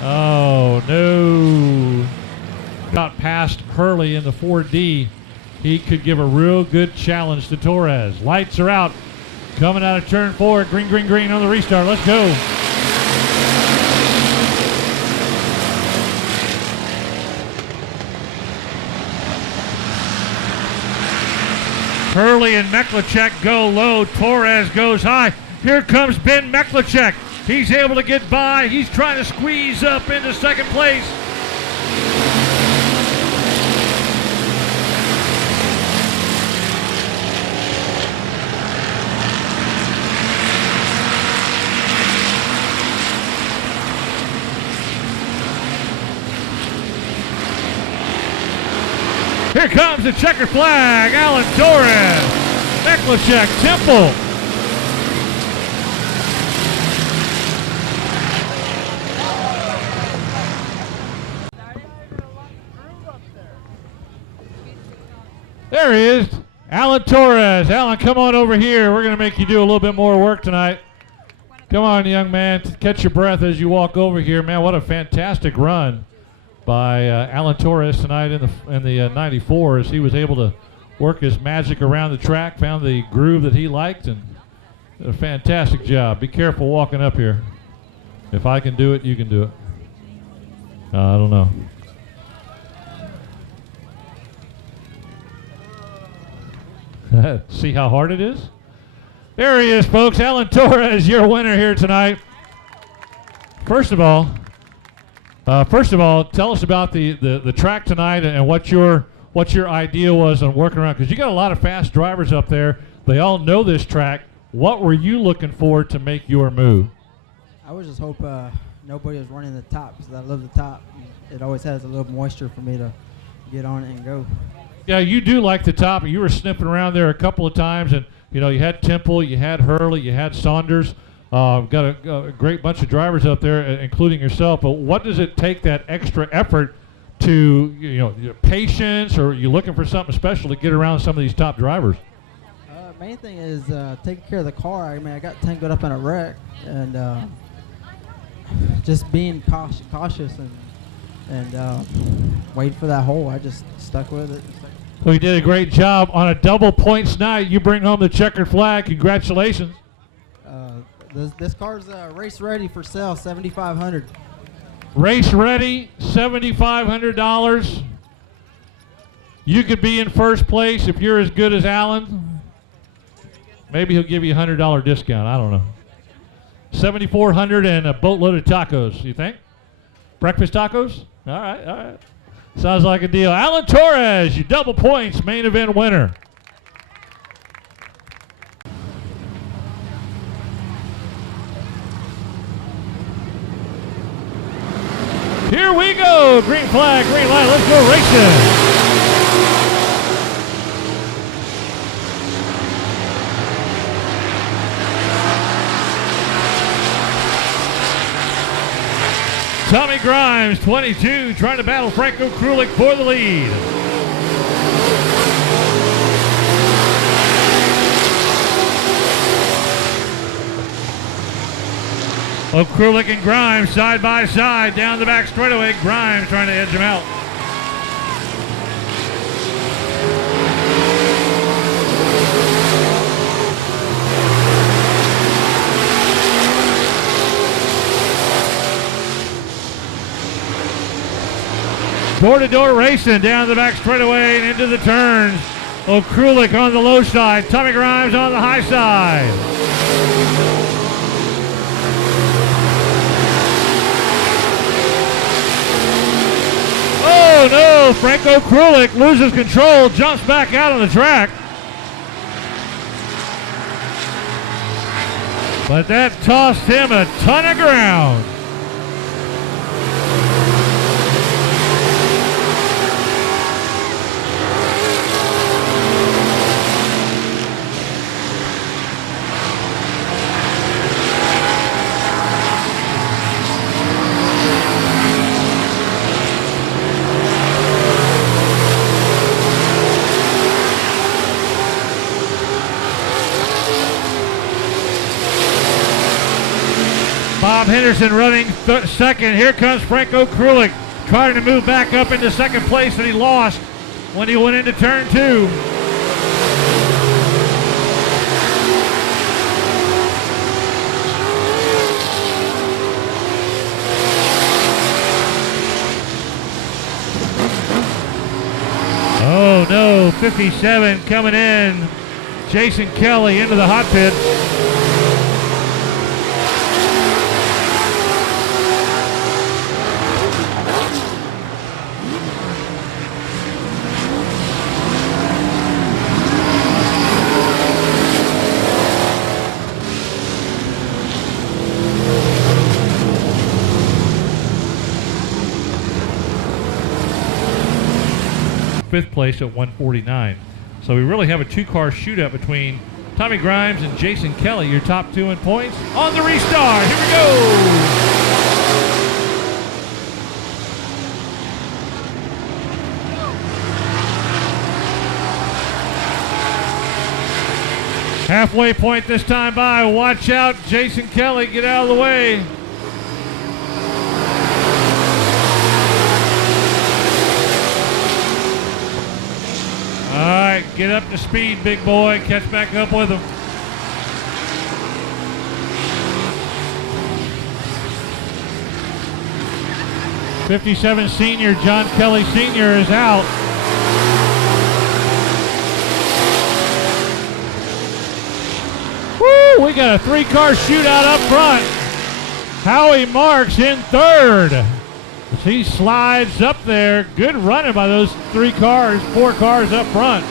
Oh, no. Got past Hurley in the 4D. He could give a real good challenge to Torres. Lights are out. Coming out of turn 4. Green on the restart. Let's go. Hurley and Meklicek go low. Torres goes high. Here comes Ben Meklicek. He's able to get by. He's trying to squeeze up into second place. Here comes the checker flag. Alan Torres, Meklicek, Temple. There he is, Alan Torres. Alan, come on over here. We're going to make you do a little bit more work tonight. Come on, young man. Catch your breath as you walk over here. Man, what a fantastic run by Alan Torres tonight in the 94 as he was able to work his magic around the track, found the groove that he liked, and did a fantastic job. Be careful walking up here. If I can do it, you can do it. I don't know. See how hard it is? There he is, folks. Alan Torres, your winner here tonight. First of all, tell us about the track tonight and what your idea was on working around, because you got a lot of fast drivers up there. They all know this track. What were you looking for to make your move? I was just hoping nobody was running the top, because I love the top. It always has a little moisture for me to get on it and go. Yeah, you do like the top. You were sniffing around there a couple of times, and you had Temple, you had Hurley, you had Saunders. Got a great bunch of drivers out there, including yourself. But what does it take, that extra effort to, your patience, or you looking for something special to get around some of these top drivers? Main thing is taking care of the car. I mean, I got tangled up in a wreck, and just being cautious and waiting for that hole. I just stuck with it. Well, you did a great job on a double points night. You bring home the checkered flag. Congratulations. This car's race ready for sale, $7,500. Race ready, $7,500. You could be in first place if you're as good as Alan. Maybe he'll give you a $100 discount. I don't know. $7,400 and a boatload of tacos, you think? Breakfast tacos? All right. Sounds like a deal. Alan Torres, you double points main event winner. Here we go. Green flag, green light. Let's go racing. Tommy Grimes, 22, trying to battle Franco Krulik for the lead. Oh, Krulik and Grimes side by side down the back straightaway. Grimes trying to edge him out. Door-to-door racing down the back straightaway and into the turns. Oh, Krulik on the low side. Tommy Grimes on the high side. Oh, no. Franco Krulik loses control, jumps back out on the track. But that tossed him a ton of ground. Bob Henderson running second. Here comes Franco Krulik trying to move back up into second place that he lost when he went into turn 2. Oh no, 57 coming in. Jason Kelly into the hot pit. Fifth place at 149. So we really have a two-car shootout between Tommy Grimes and Jason Kelly, your top two in points. On the restart, here we go! Halfway point this time by. Watch out, Jason Kelly, get out of the way. All right, get up to speed, big boy. Catch back up with him. '57 senior John Kelly Sr. is out. Woo! We got a three-car shootout up front. Howie Marks in third. As he slides up there. Good running by those four cars up front.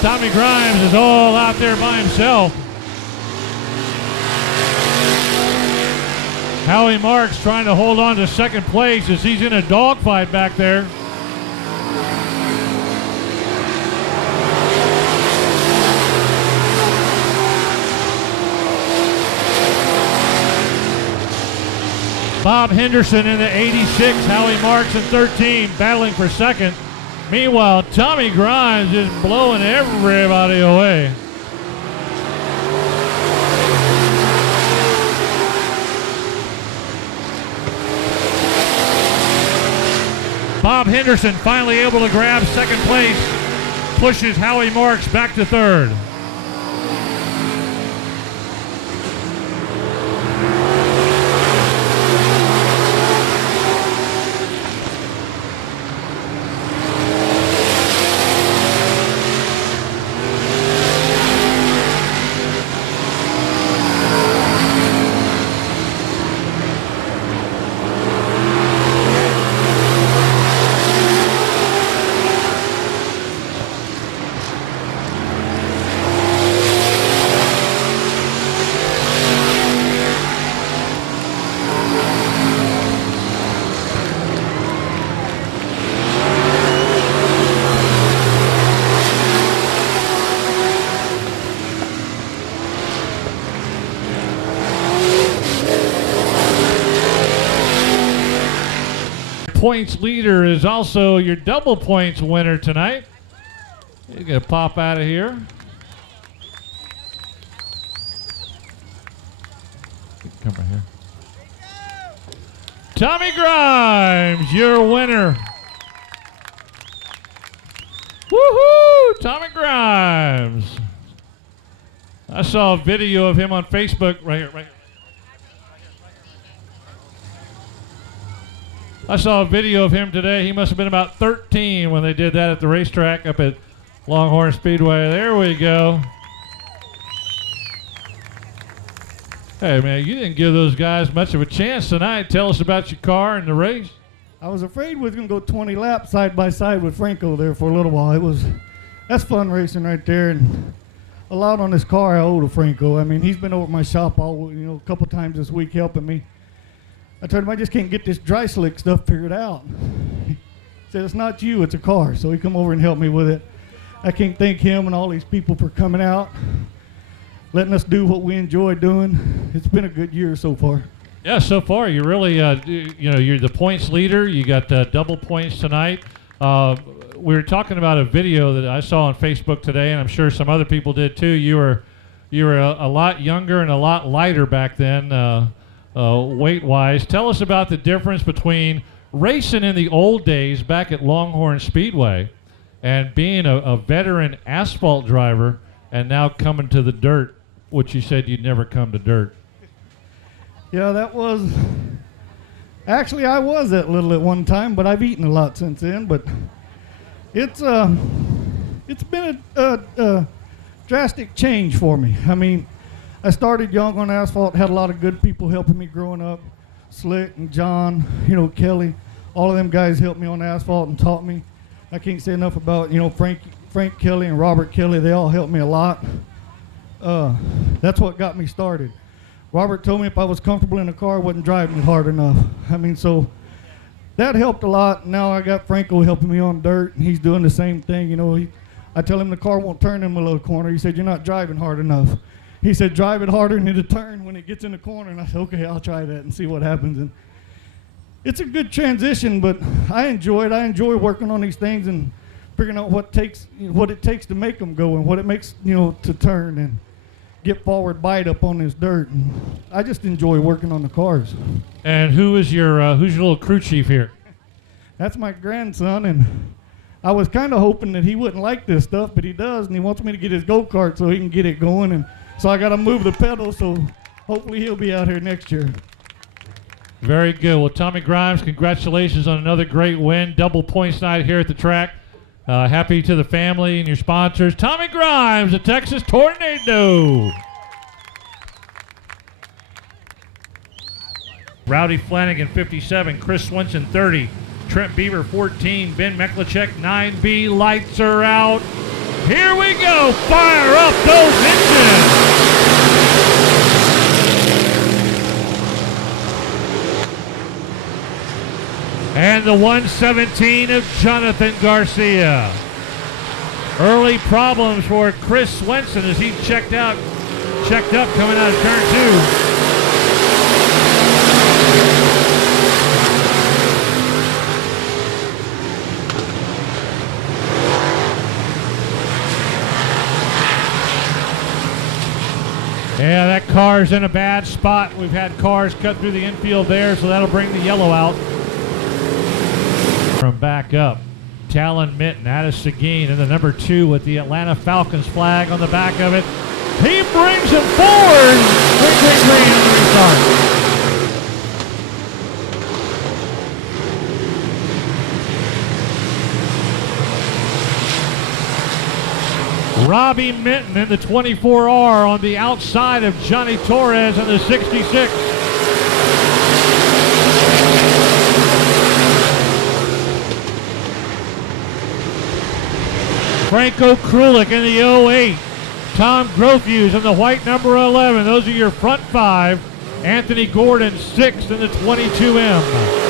Tommy Grimes is all out there by himself. Howie Marks trying to hold on to second place as he's in a dogfight back there. Bob Henderson in the 86, Howie Marks in 13, battling for second. Meanwhile, Tommy Grimes is blowing everybody away. Bob Henderson finally able to grab second place, pushes Howie Marks back to third. Points leader is also your double points winner tonight. You're going to pop out of here. Come right here. Tommy Grimes, your winner. Woohoo! Tommy Grimes. I saw a video of him on Facebook right here. I saw a video of him today. He must have been about 13 when they did that at the racetrack up at Longhorn Speedway. There we go. Hey, man, you didn't give those guys much of a chance tonight. Tell us about your car and the race. I was afraid we was going to go 20 laps side by side with Franco there for a little while. That's fun racing right there, and a lot on this car I owe to Franco. I mean, he's been over at my shop a couple times this week helping me. I told him I just can't get this dry slick stuff figured out. He said, it's not you, it's a car. So he come over and helped me with it. I can't thank him and all these people for coming out, letting us do what we enjoy doing. It's been a good year so far. Yeah, so far you're really, you're the points leader. You got double points tonight. We were talking about a video that I saw on Facebook today, and I'm sure some other people did too. You were a lot younger and a lot lighter back then. Weight-wise, tell us about the difference between racing in the old days back at Longhorn Speedway and being a veteran asphalt driver and now coming to the dirt, which you said you'd never come to dirt. Yeah, actually I was that little at one time, but I've eaten a lot since then. But it's been a drastic change for me. I mean, I started young on asphalt, had a lot of good people helping me growing up. Slick and John, Kelly, all of them guys helped me on asphalt and taught me. I can't say enough about, Frank Kelly and Robert Kelly. They all helped me a lot. That's what got me started. Robert told me if I was comfortable in the car, I wasn't driving it hard enough. I mean, so that helped a lot. Now I got Franco helping me on dirt, and he's doing the same thing. I tell him the car won't turn in the little corner. He said, you're not driving hard enough. He said, drive it harder and it'll turn when it gets in the corner. And I said, okay, I'll try that and see what happens. And it's a good transition, but I enjoy it. I enjoy working on these things and figuring out what it takes to make them go and what it makes, to turn and get forward bite up on this dirt. And I just enjoy working on the cars. And who's your little crew chief here? That's my grandson, and I was kind of hoping that he wouldn't like this stuff, but he does, and he wants me to get his go-kart so he can get it going. And so I got to move the pedal, so hopefully he'll be out here next year. Very good. Well, Tommy Grimes, congratulations on another great win. Double points night here at the track. Happy to the family and your sponsors. Tommy Grimes, the Texas Tornado. Rowdy Flanagan, 57. Chris Swenson, 30. Trent Beaver, 14. Ben Meklicek, 9B. Lights are out. Here we go. Fire up those engines. And the 117 of Jonathan Garcia. Early problems for Chris Swenson as he checked up coming out of turn 2. Yeah, that car's in a bad spot. We've had cars cut through the infield there, so that'll bring the yellow out. From back up, Talon Mitten out of Seguin in the number 2 with the Atlanta Falcons flag on the back of it. He brings him forward. Green on the restart. Robbie Minton in the 24R on the outside of Johnny Torres in the 66. Franco Krulik in the 08. Tom Grofuse in the white number 11. Those are your front 5. Anthony Gordon 6th in the 22M.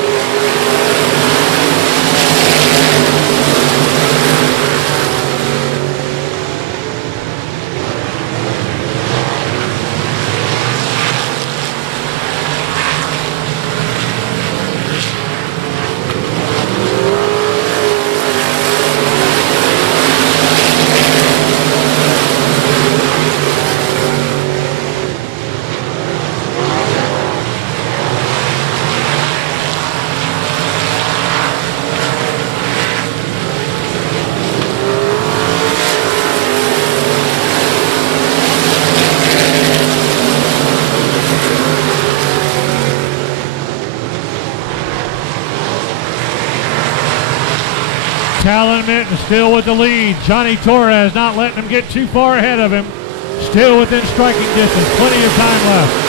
Talon Minton still with the lead. Johnny Torres not letting him get too far ahead of him. Still within striking distance. Plenty of time left.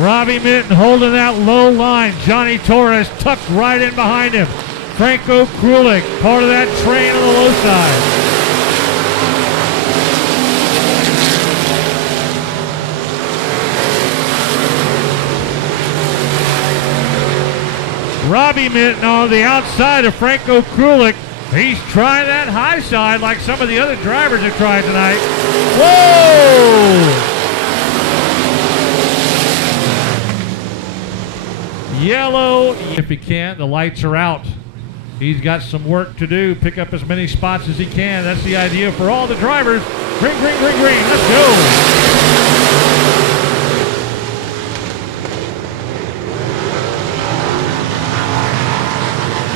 Robbie Minton holding that low line. Johnny Torres tucked right in behind him. Franco Krulik, part of that train on the low side. Robbie Minton on the outside of Franco Krulik. He's trying that high side like some of the other drivers have tried tonight. Whoa! Yellow, if he can. The lights are out. He's got some work to do. Pick up as many spots as he can. That's the idea for all the drivers. Green. Let's go.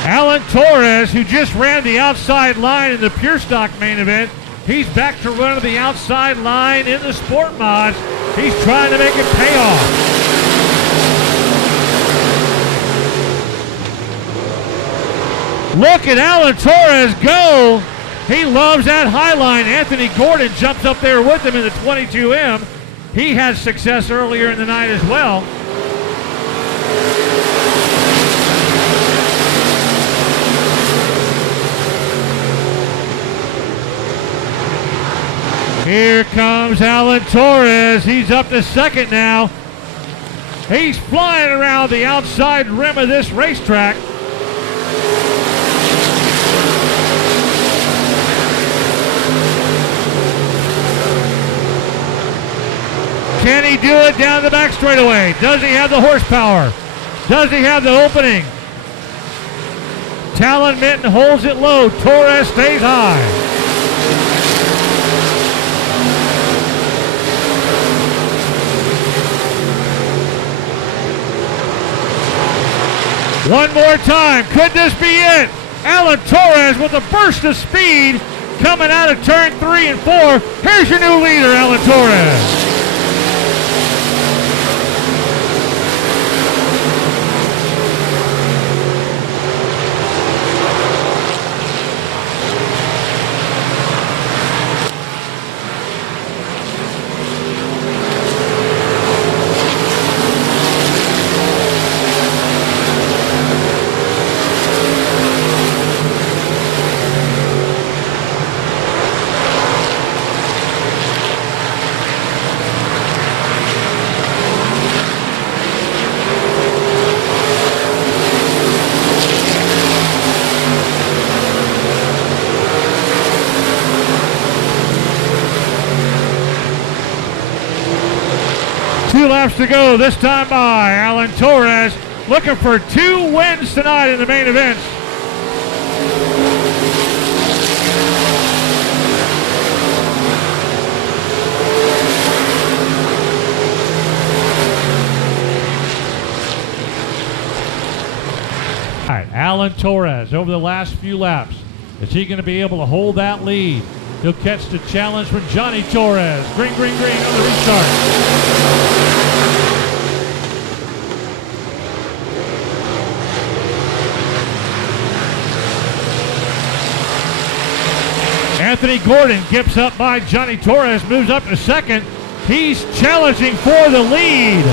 Alan Torres, who just ran the outside line in the Pure Stock main event, he's back to running the outside line in the Sport Mods. He's trying to make it pay off. Look at Alan Torres go. He loves that high line. Anthony Gordon jumps up there with him in the 22M. He had success earlier in the night as well. Here comes Alan Torres. He's up to second now. He's flying around the outside rim of this racetrack. Can he do it down the back straightaway? Does he have the horsepower? Does he have the opening? Talon Minton holds it low. Torres stays high. One more time. Could this be it? Alan Torres with a burst of speed coming out of turn 3 and 4. Here's your new leader, Alan Torres. Two laps to go this time by Alan Torres, looking for 2 wins tonight in the main event. All right, Alan Torres over the last few laps. Is he going to be able to hold that lead? He'll catch the challenge from Johnny Torres. Green, green, green on the restart. Anthony Gordon gets up by Johnny Torres, moves up to second. He's challenging for the lead.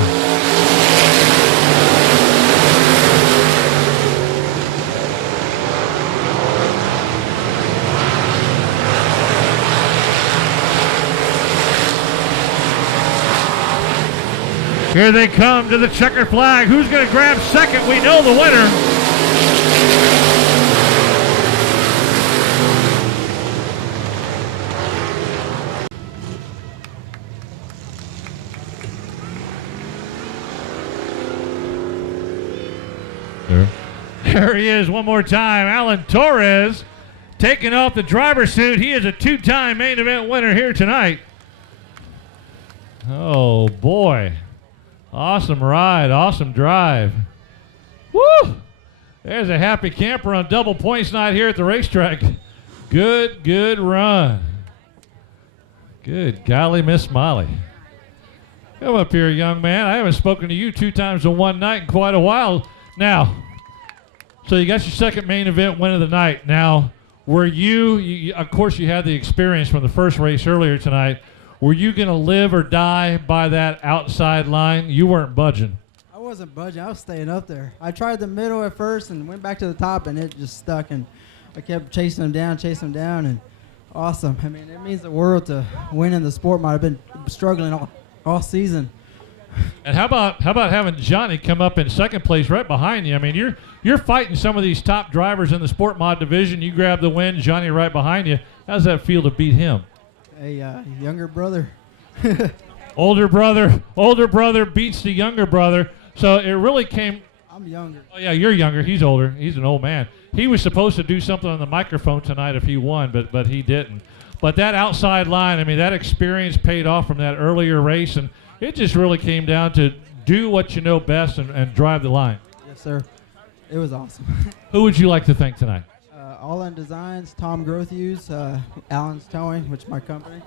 Here they come to the checkered flag. Who's going to grab second? We know the winner. There he is one more time. Alan Torres taking off the driver's suit. He is a 2-time main event winner here tonight. Oh, boy. Awesome ride. Awesome drive. Woo! There's a happy camper on double points night here at the racetrack. Good run. Good golly, Miss Molly. Come up here, young man. I haven't spoken to you 2 times in one night in quite a while. Now, so you got your second main event win of the night. Now, were you of course you had the experience from the first race earlier tonight. Were you going to live or die by that outside line? You weren't budging. I wasn't budging. I was staying up there. I tried the middle at first and went back to the top, and it just stuck. And I kept chasing them down, and awesome. I mean, it means the world to win in the sport. I've been struggling all season. And how about having Johnny come up in second place right behind you? I mean, you're fighting some of these top drivers in the sport mod division. You grab the win, Johnny right behind you. How's that feel to beat him? A younger brother. Older brother beats the younger brother. So it really came. I'm younger. Oh yeah, you're younger. He's older. He's an old man. He was supposed to do something on the microphone tonight if he won, but he didn't. But that outside line, I mean, that experience paid off from that earlier race, and it just really came down to do what you know best and drive the line. Yes, sir. It was awesome. Who would you like to thank tonight? All In Designs, Tom Growthuse, Allen's Towing, which is my company.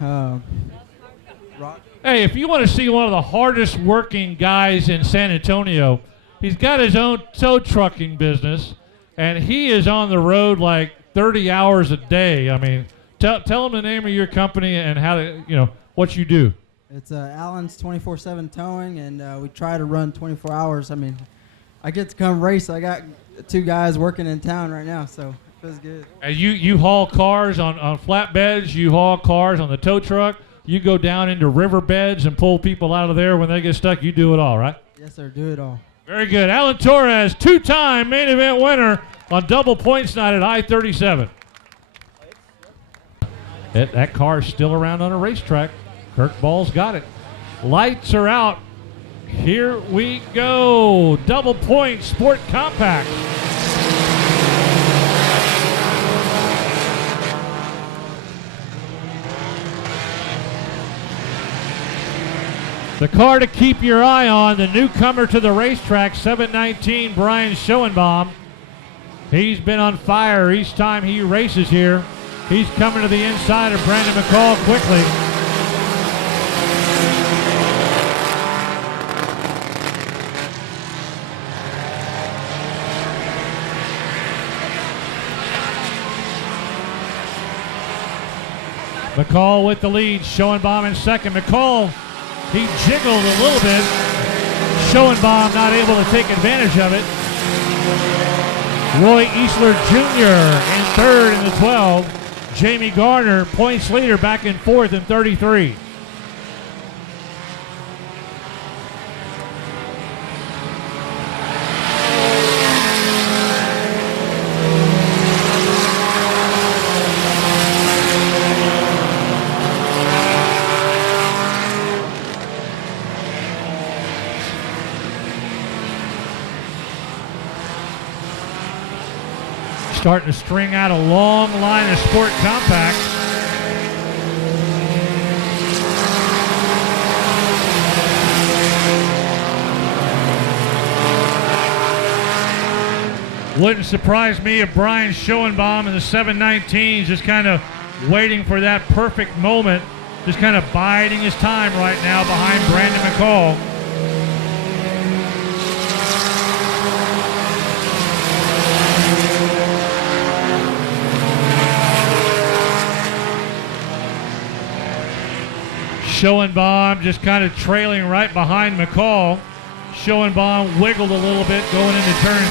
Rock. Hey, if you want to see one of the hardest working guys in San Antonio, he's got his own tow trucking business, and he is on the road like 30 hours a day. I mean, tell him the name of your company and how to, what you do. It's Allen's 24/7 Towing, and we try to run 24 hours. I mean, I get to come race. I got 2 guys working in town right now, so it feels good. And you haul cars on flatbeds. You haul cars on the tow truck. You go down into riverbeds and pull people out of there when they get stuck. You do it all, right? Yes, sir. Do it all. Very good. Alan Torres, 2-time main event winner on double points night at I-37. That car's still around on a racetrack. Kirk Ball's got it. Lights are out. Here we go. Double point sport compact. The car to keep your eye on, the newcomer to the racetrack, 719 Brian Schoenbaum. He's been on fire each time he races here. He's coming to the inside of Brandon McCall quickly. McCall with the lead. Schoenbaum in second. McCall, he jiggled a little bit. Schoenbaum not able to take advantage of it. Roy Easler Jr. in third in the 12. Jamie Garner, points leader, back in fourth in 33. Starting to string out a long line of sport compacts. Wouldn't surprise me if Brian Schoenbaum in the 719 is just kind of waiting for that perfect moment, just kind of biding his time right now behind Brandon McCall. Schoenbaum just kind of trailing right behind McCall. Schoenbaum wiggled a little bit going into turn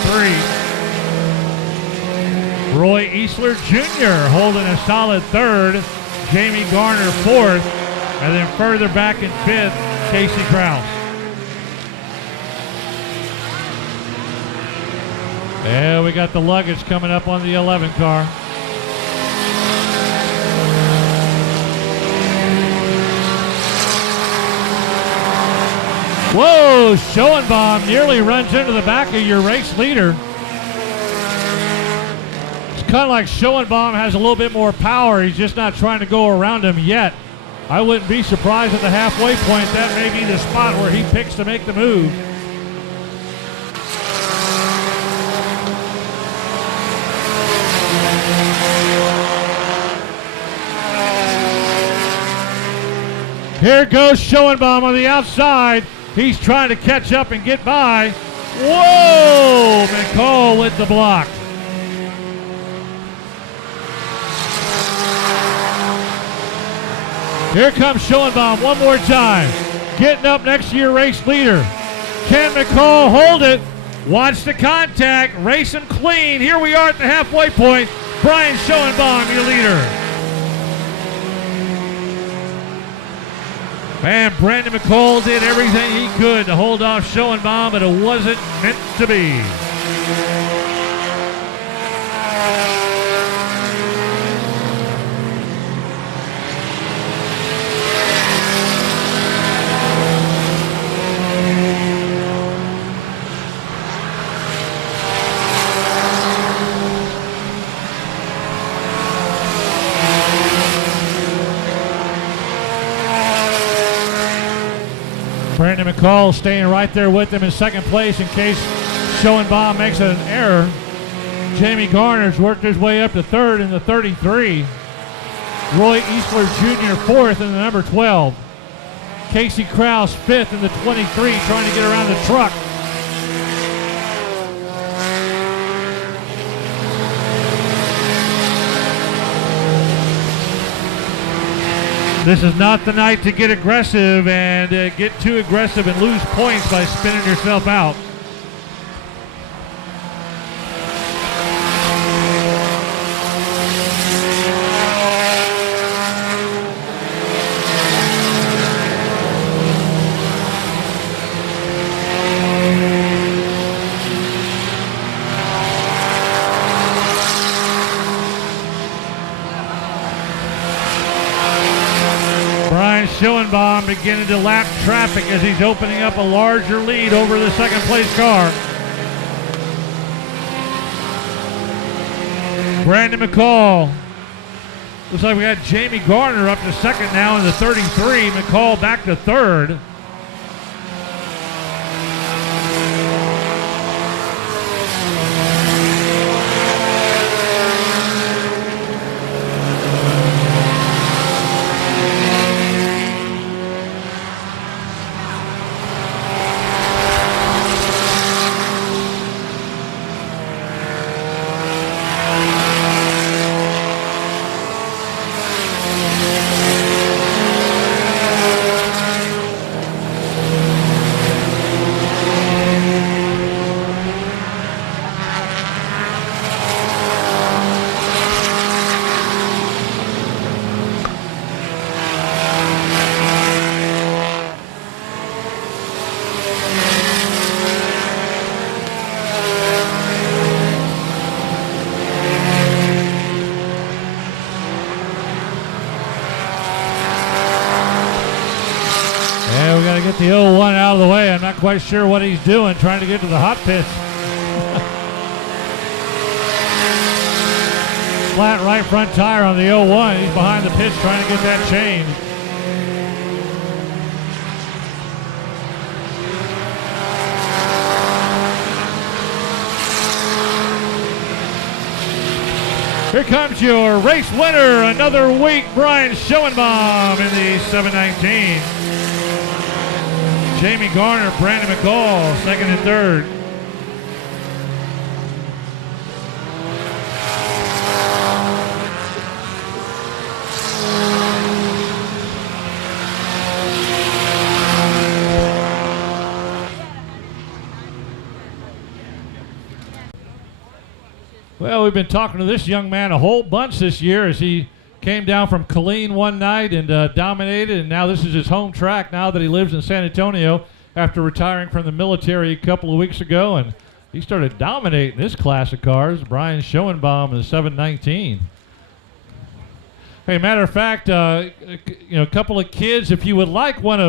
3. Roy Easler Jr. holding a solid third. Jamie Garner fourth. And then further back in fifth, Casey Krause. Yeah, we got the luggage coming up on the 11 car. Whoa, Schoenbaum nearly runs into the back of your race leader. It's kind of like Schoenbaum has a little bit more power. He's just not trying to go around him yet. I wouldn't be surprised at the halfway point. That may be the spot where he picks to make the move. Here goes Schoenbaum on the outside. He's trying to catch up and get by. Whoa! McCall with the block. Here comes Schoenbaum one more time. Getting up next to your race leader. Can McCall hold it? Watch the contact. Racing clean. Here we are at the halfway point. Brian Schoenbaum, your leader. Man, Brandon McCall did everything he could to hold off Schoenbaum, but it wasn't meant to be. Brandon McCall staying right there with him in second place in case Schoenbaum makes an error. Jamie Garner's worked his way up to third in the 33. Roy Easler Jr. fourth in the number 12. Casey Krause fifth in the 23, trying to get around the truck. This is not the night to get aggressive and get too aggressive and lose points by spinning yourself out. Schoenbaum beginning to lap traffic as he's opening up a larger lead over the second place car. Brandon McCall. Looks like we got Jamie Garner up to second now in the 33. McCall back to third. Get the 01 out of the way. I'm not quite sure what he's doing, trying to get to the hot pits. Flat right front tire on the 01. He's behind the pits trying to get that changed. Here comes your race winner, another week, Brian Schoenbaum in the 719. Jamie Garner, Brandon McCall, second and third. Well, we've been talking to this young man a whole bunch this year as he came down from Killeen one night and dominated, and now this is his home track now that he lives in San Antonio after retiring from the military a couple of weeks ago, and he started dominating this class of cars. Brian Schoenbaum in the 719. Hey, matter of fact, a couple of kids, if you would like one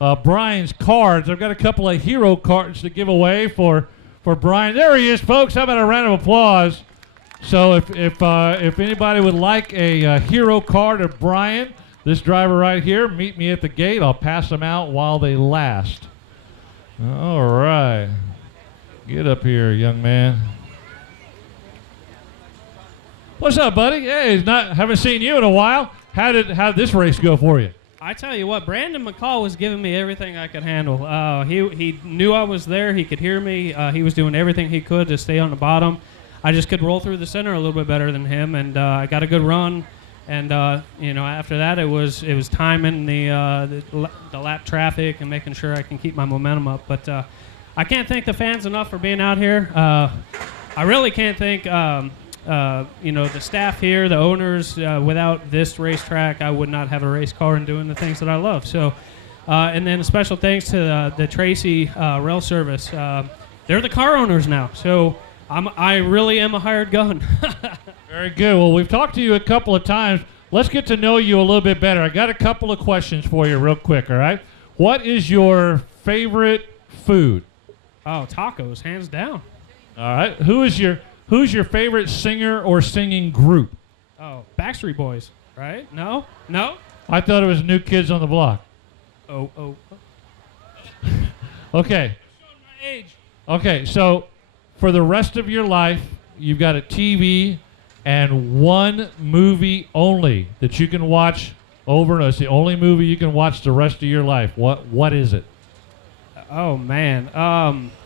of Brian's cards, I've got a couple of hero cards to give away for Brian. There he is, folks. How about a round of applause? So if anybody would like a hero card of Brian, this driver right here, meet me at the gate. I'll pass them out while they last. All right. Get up here, young man. What's up, buddy? Hey, haven't seen you in a while. How did this race go for you? I tell you what, Brandon McCall was giving me everything I could handle. He knew I was there. He could hear me. He was doing everything he could to stay on the bottom. I just could roll through the center a little bit better than him, and I got a good run. And after that, it was timing the lap traffic and making sure I can keep my momentum up. But I can't thank the fans enough for being out here. I really can't thank the staff here, the owners. Without this racetrack, I would not have a race car and doing the things that I love. So, and then a special thanks to the Tracy Rail Service. They're the car owners now. So. I really am a hired gun. Very good. Well, we've talked to you a couple of times. Let's get to know you a little bit better. I got a couple of questions for you real quick, all right? What is your favorite food? Oh, tacos, hands down. All right. Who's your favorite singer or singing group? Oh, Backstreet Boys, right? No? I thought it was New Kids on the Block. Oh. Okay. Showing my age. Okay, so for the rest of your life, you've got a TV and one movie only that you can watch over and over. It's the only movie you can watch the rest of your life. What is it? Oh, man.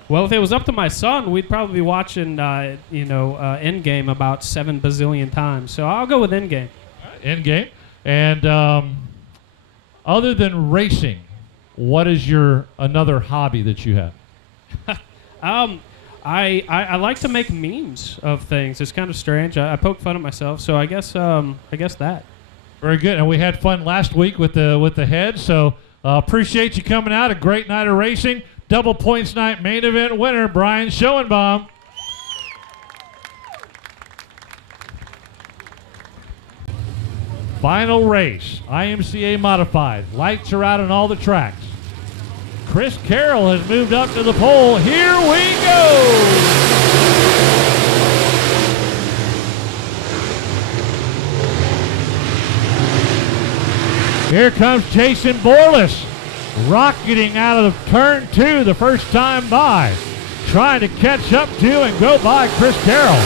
Well, if it was up to my son, we'd probably be watching, Endgame about 7 bazillion times. So I'll go with Endgame. All right, Endgame. And other than racing, what is your another hobby that you have? I like to make memes of things. It's kind of strange. I poke fun at myself, so I guess that. Very good. And we had fun last week with the head, so appreciate you coming out. A great night of racing. Double points night main event winner, Brian Schoenbaum. Final race, IMCA modified. Lights are out on all the tracks. Chris Carroll has moved up to the pole. Here we go. Here comes Jason Borlas, rocketing out of turn 2 the first time by, trying to catch up to and go by Chris Carroll.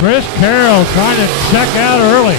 Chris Carroll trying to check out early.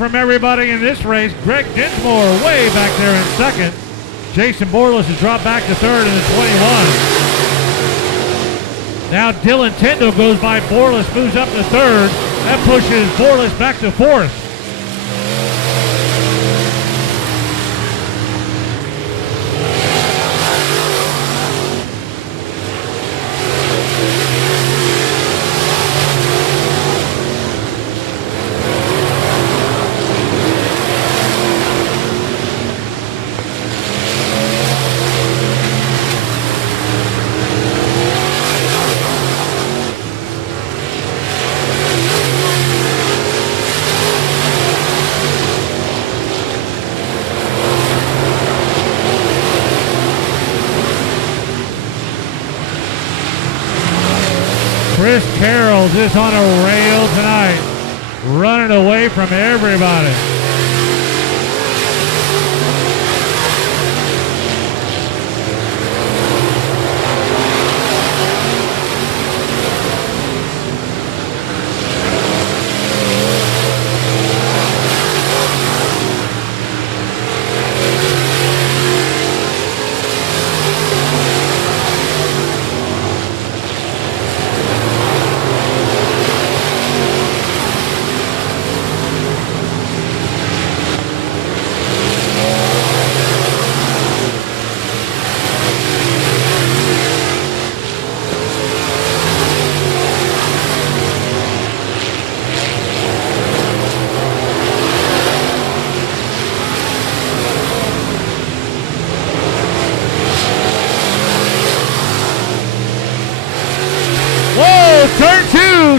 from everybody in this race. Greg Dinsmore way back there in second. Jason Borlas has dropped back to third in the 21. Now Dylan Tyndall goes by Borlas, moves up to third. That pushes Borlas back to fourth. Chris Carroll just on a rail tonight, running away from everybody.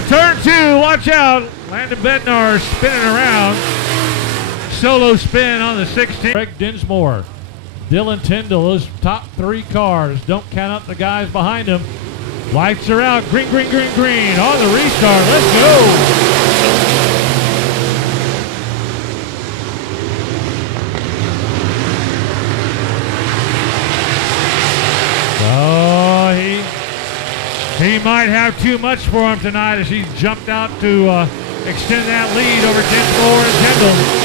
Turn two, watch out. Landon Bednar spinning around. Solo spin on the 16. Greg Dinsmore, Dylan Tyndall, those top three cars. Don't count up the guys behind them. Lights are out. Green, green, green, green. On the restart. Let's go. He might have too much for him tonight as he jumped out to extend that lead over Dinsmore and Tyndall.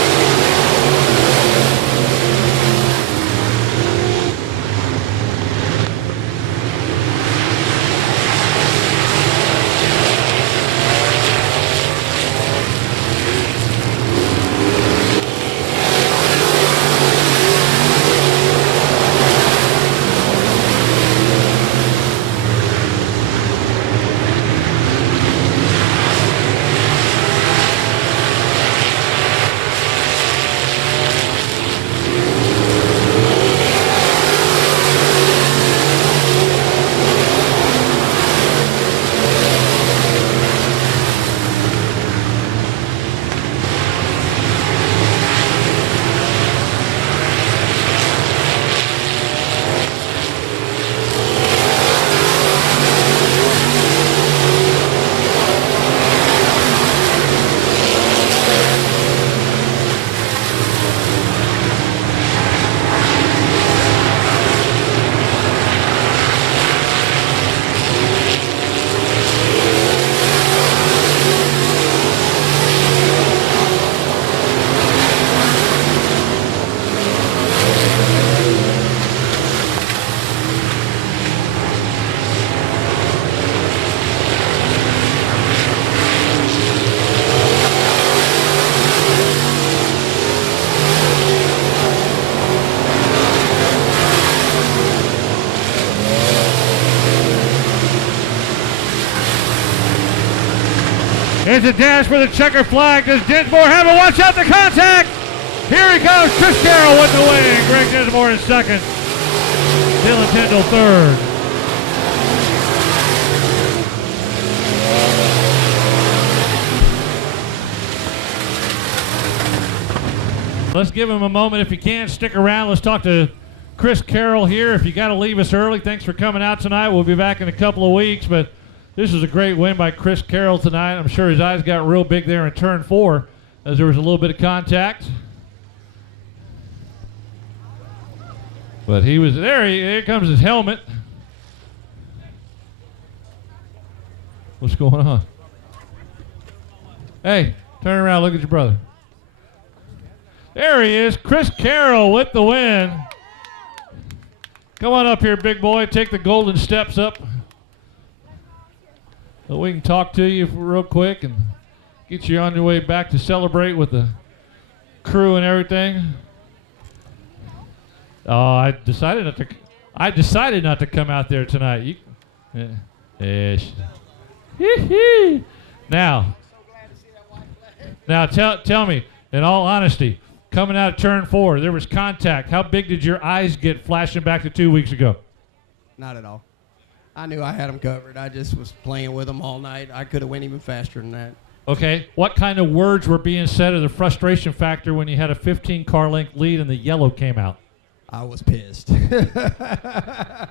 It's a dash for the checker flag. Does Dinsmore have it? Watch out the contact! Here he goes. Chris Carroll with the win. Greg Dinsmore in second. Dylan Tyndall third. Let's give him a moment if you can. Stick around. Let's talk to Chris Carroll here. If you got to leave us early, thanks for coming out tonight. We'll be back in a couple of weeks, but this was a great win by Chris Carroll tonight. I'm sure his eyes got real big there in turn 4 as there was a little bit of contact. But he was there. Here comes his helmet. What's going on? Hey, turn around. Look at your brother. There he is, Chris Carroll with the win. Come on up here, big boy. Take the golden steps up. So we can talk to you real quick and get you on your way back to celebrate with the crew and everything. Oh, I decided not to come out there tonight. Now tell me, in all honesty, coming out of turn 4, there was contact. How big did your eyes get flashing back to 2 weeks ago? Not at all. I knew I had them covered. I just was playing with them all night. I could have went even faster than that. Okay. What kind of words were being said of the frustration factor when you had a 15-car length lead and the yellow came out? I was pissed. I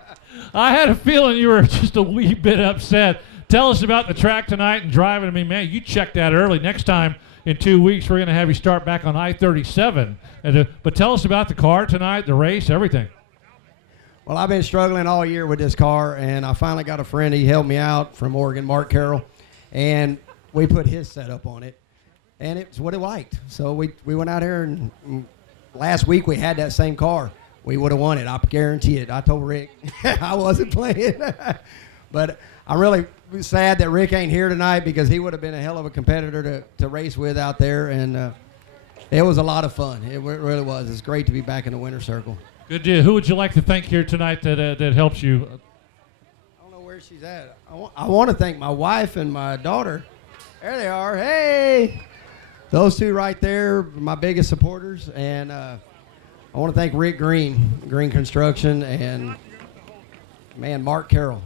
had a feeling you were just a wee bit upset. Tell us about the track tonight and driving. I mean, man, you checked that early. Next time in 2 weeks, we're going to have you start back on I-37. But tell us about the car tonight, the race, everything. Well, I've been struggling all year with this car, and I finally got a friend. He helped me out from Oregon, Mark Carroll, and we put his setup on it, and it's what he liked. So we went out here, and last week we had that same car. We would have won it. I guarantee it. I told Rick I wasn't playing. But I'm really sad that Rick ain't here tonight because he would have been a hell of a competitor to race with out there, and it was a lot of fun. It really was. It's great to be back in the winner's circle. Good deal. Who would you like to thank here tonight that helps you? I don't know where she's at. I want to thank my wife and my daughter. There they are. Hey! Those two right there, my biggest supporters. And I want to thank Rick Green Construction, and, man, Mark Carroll.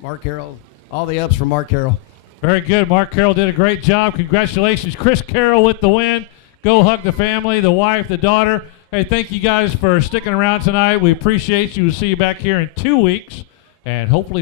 Mark Carroll, all the ups from Mark Carroll. Very good. Mark Carroll did a great job. Congratulations. Chris Carroll with the win. Go hug the family, the wife, the daughter. Hey, thank you guys for sticking around tonight. We appreciate you. We'll see you back here in 2 weeks, and hopefully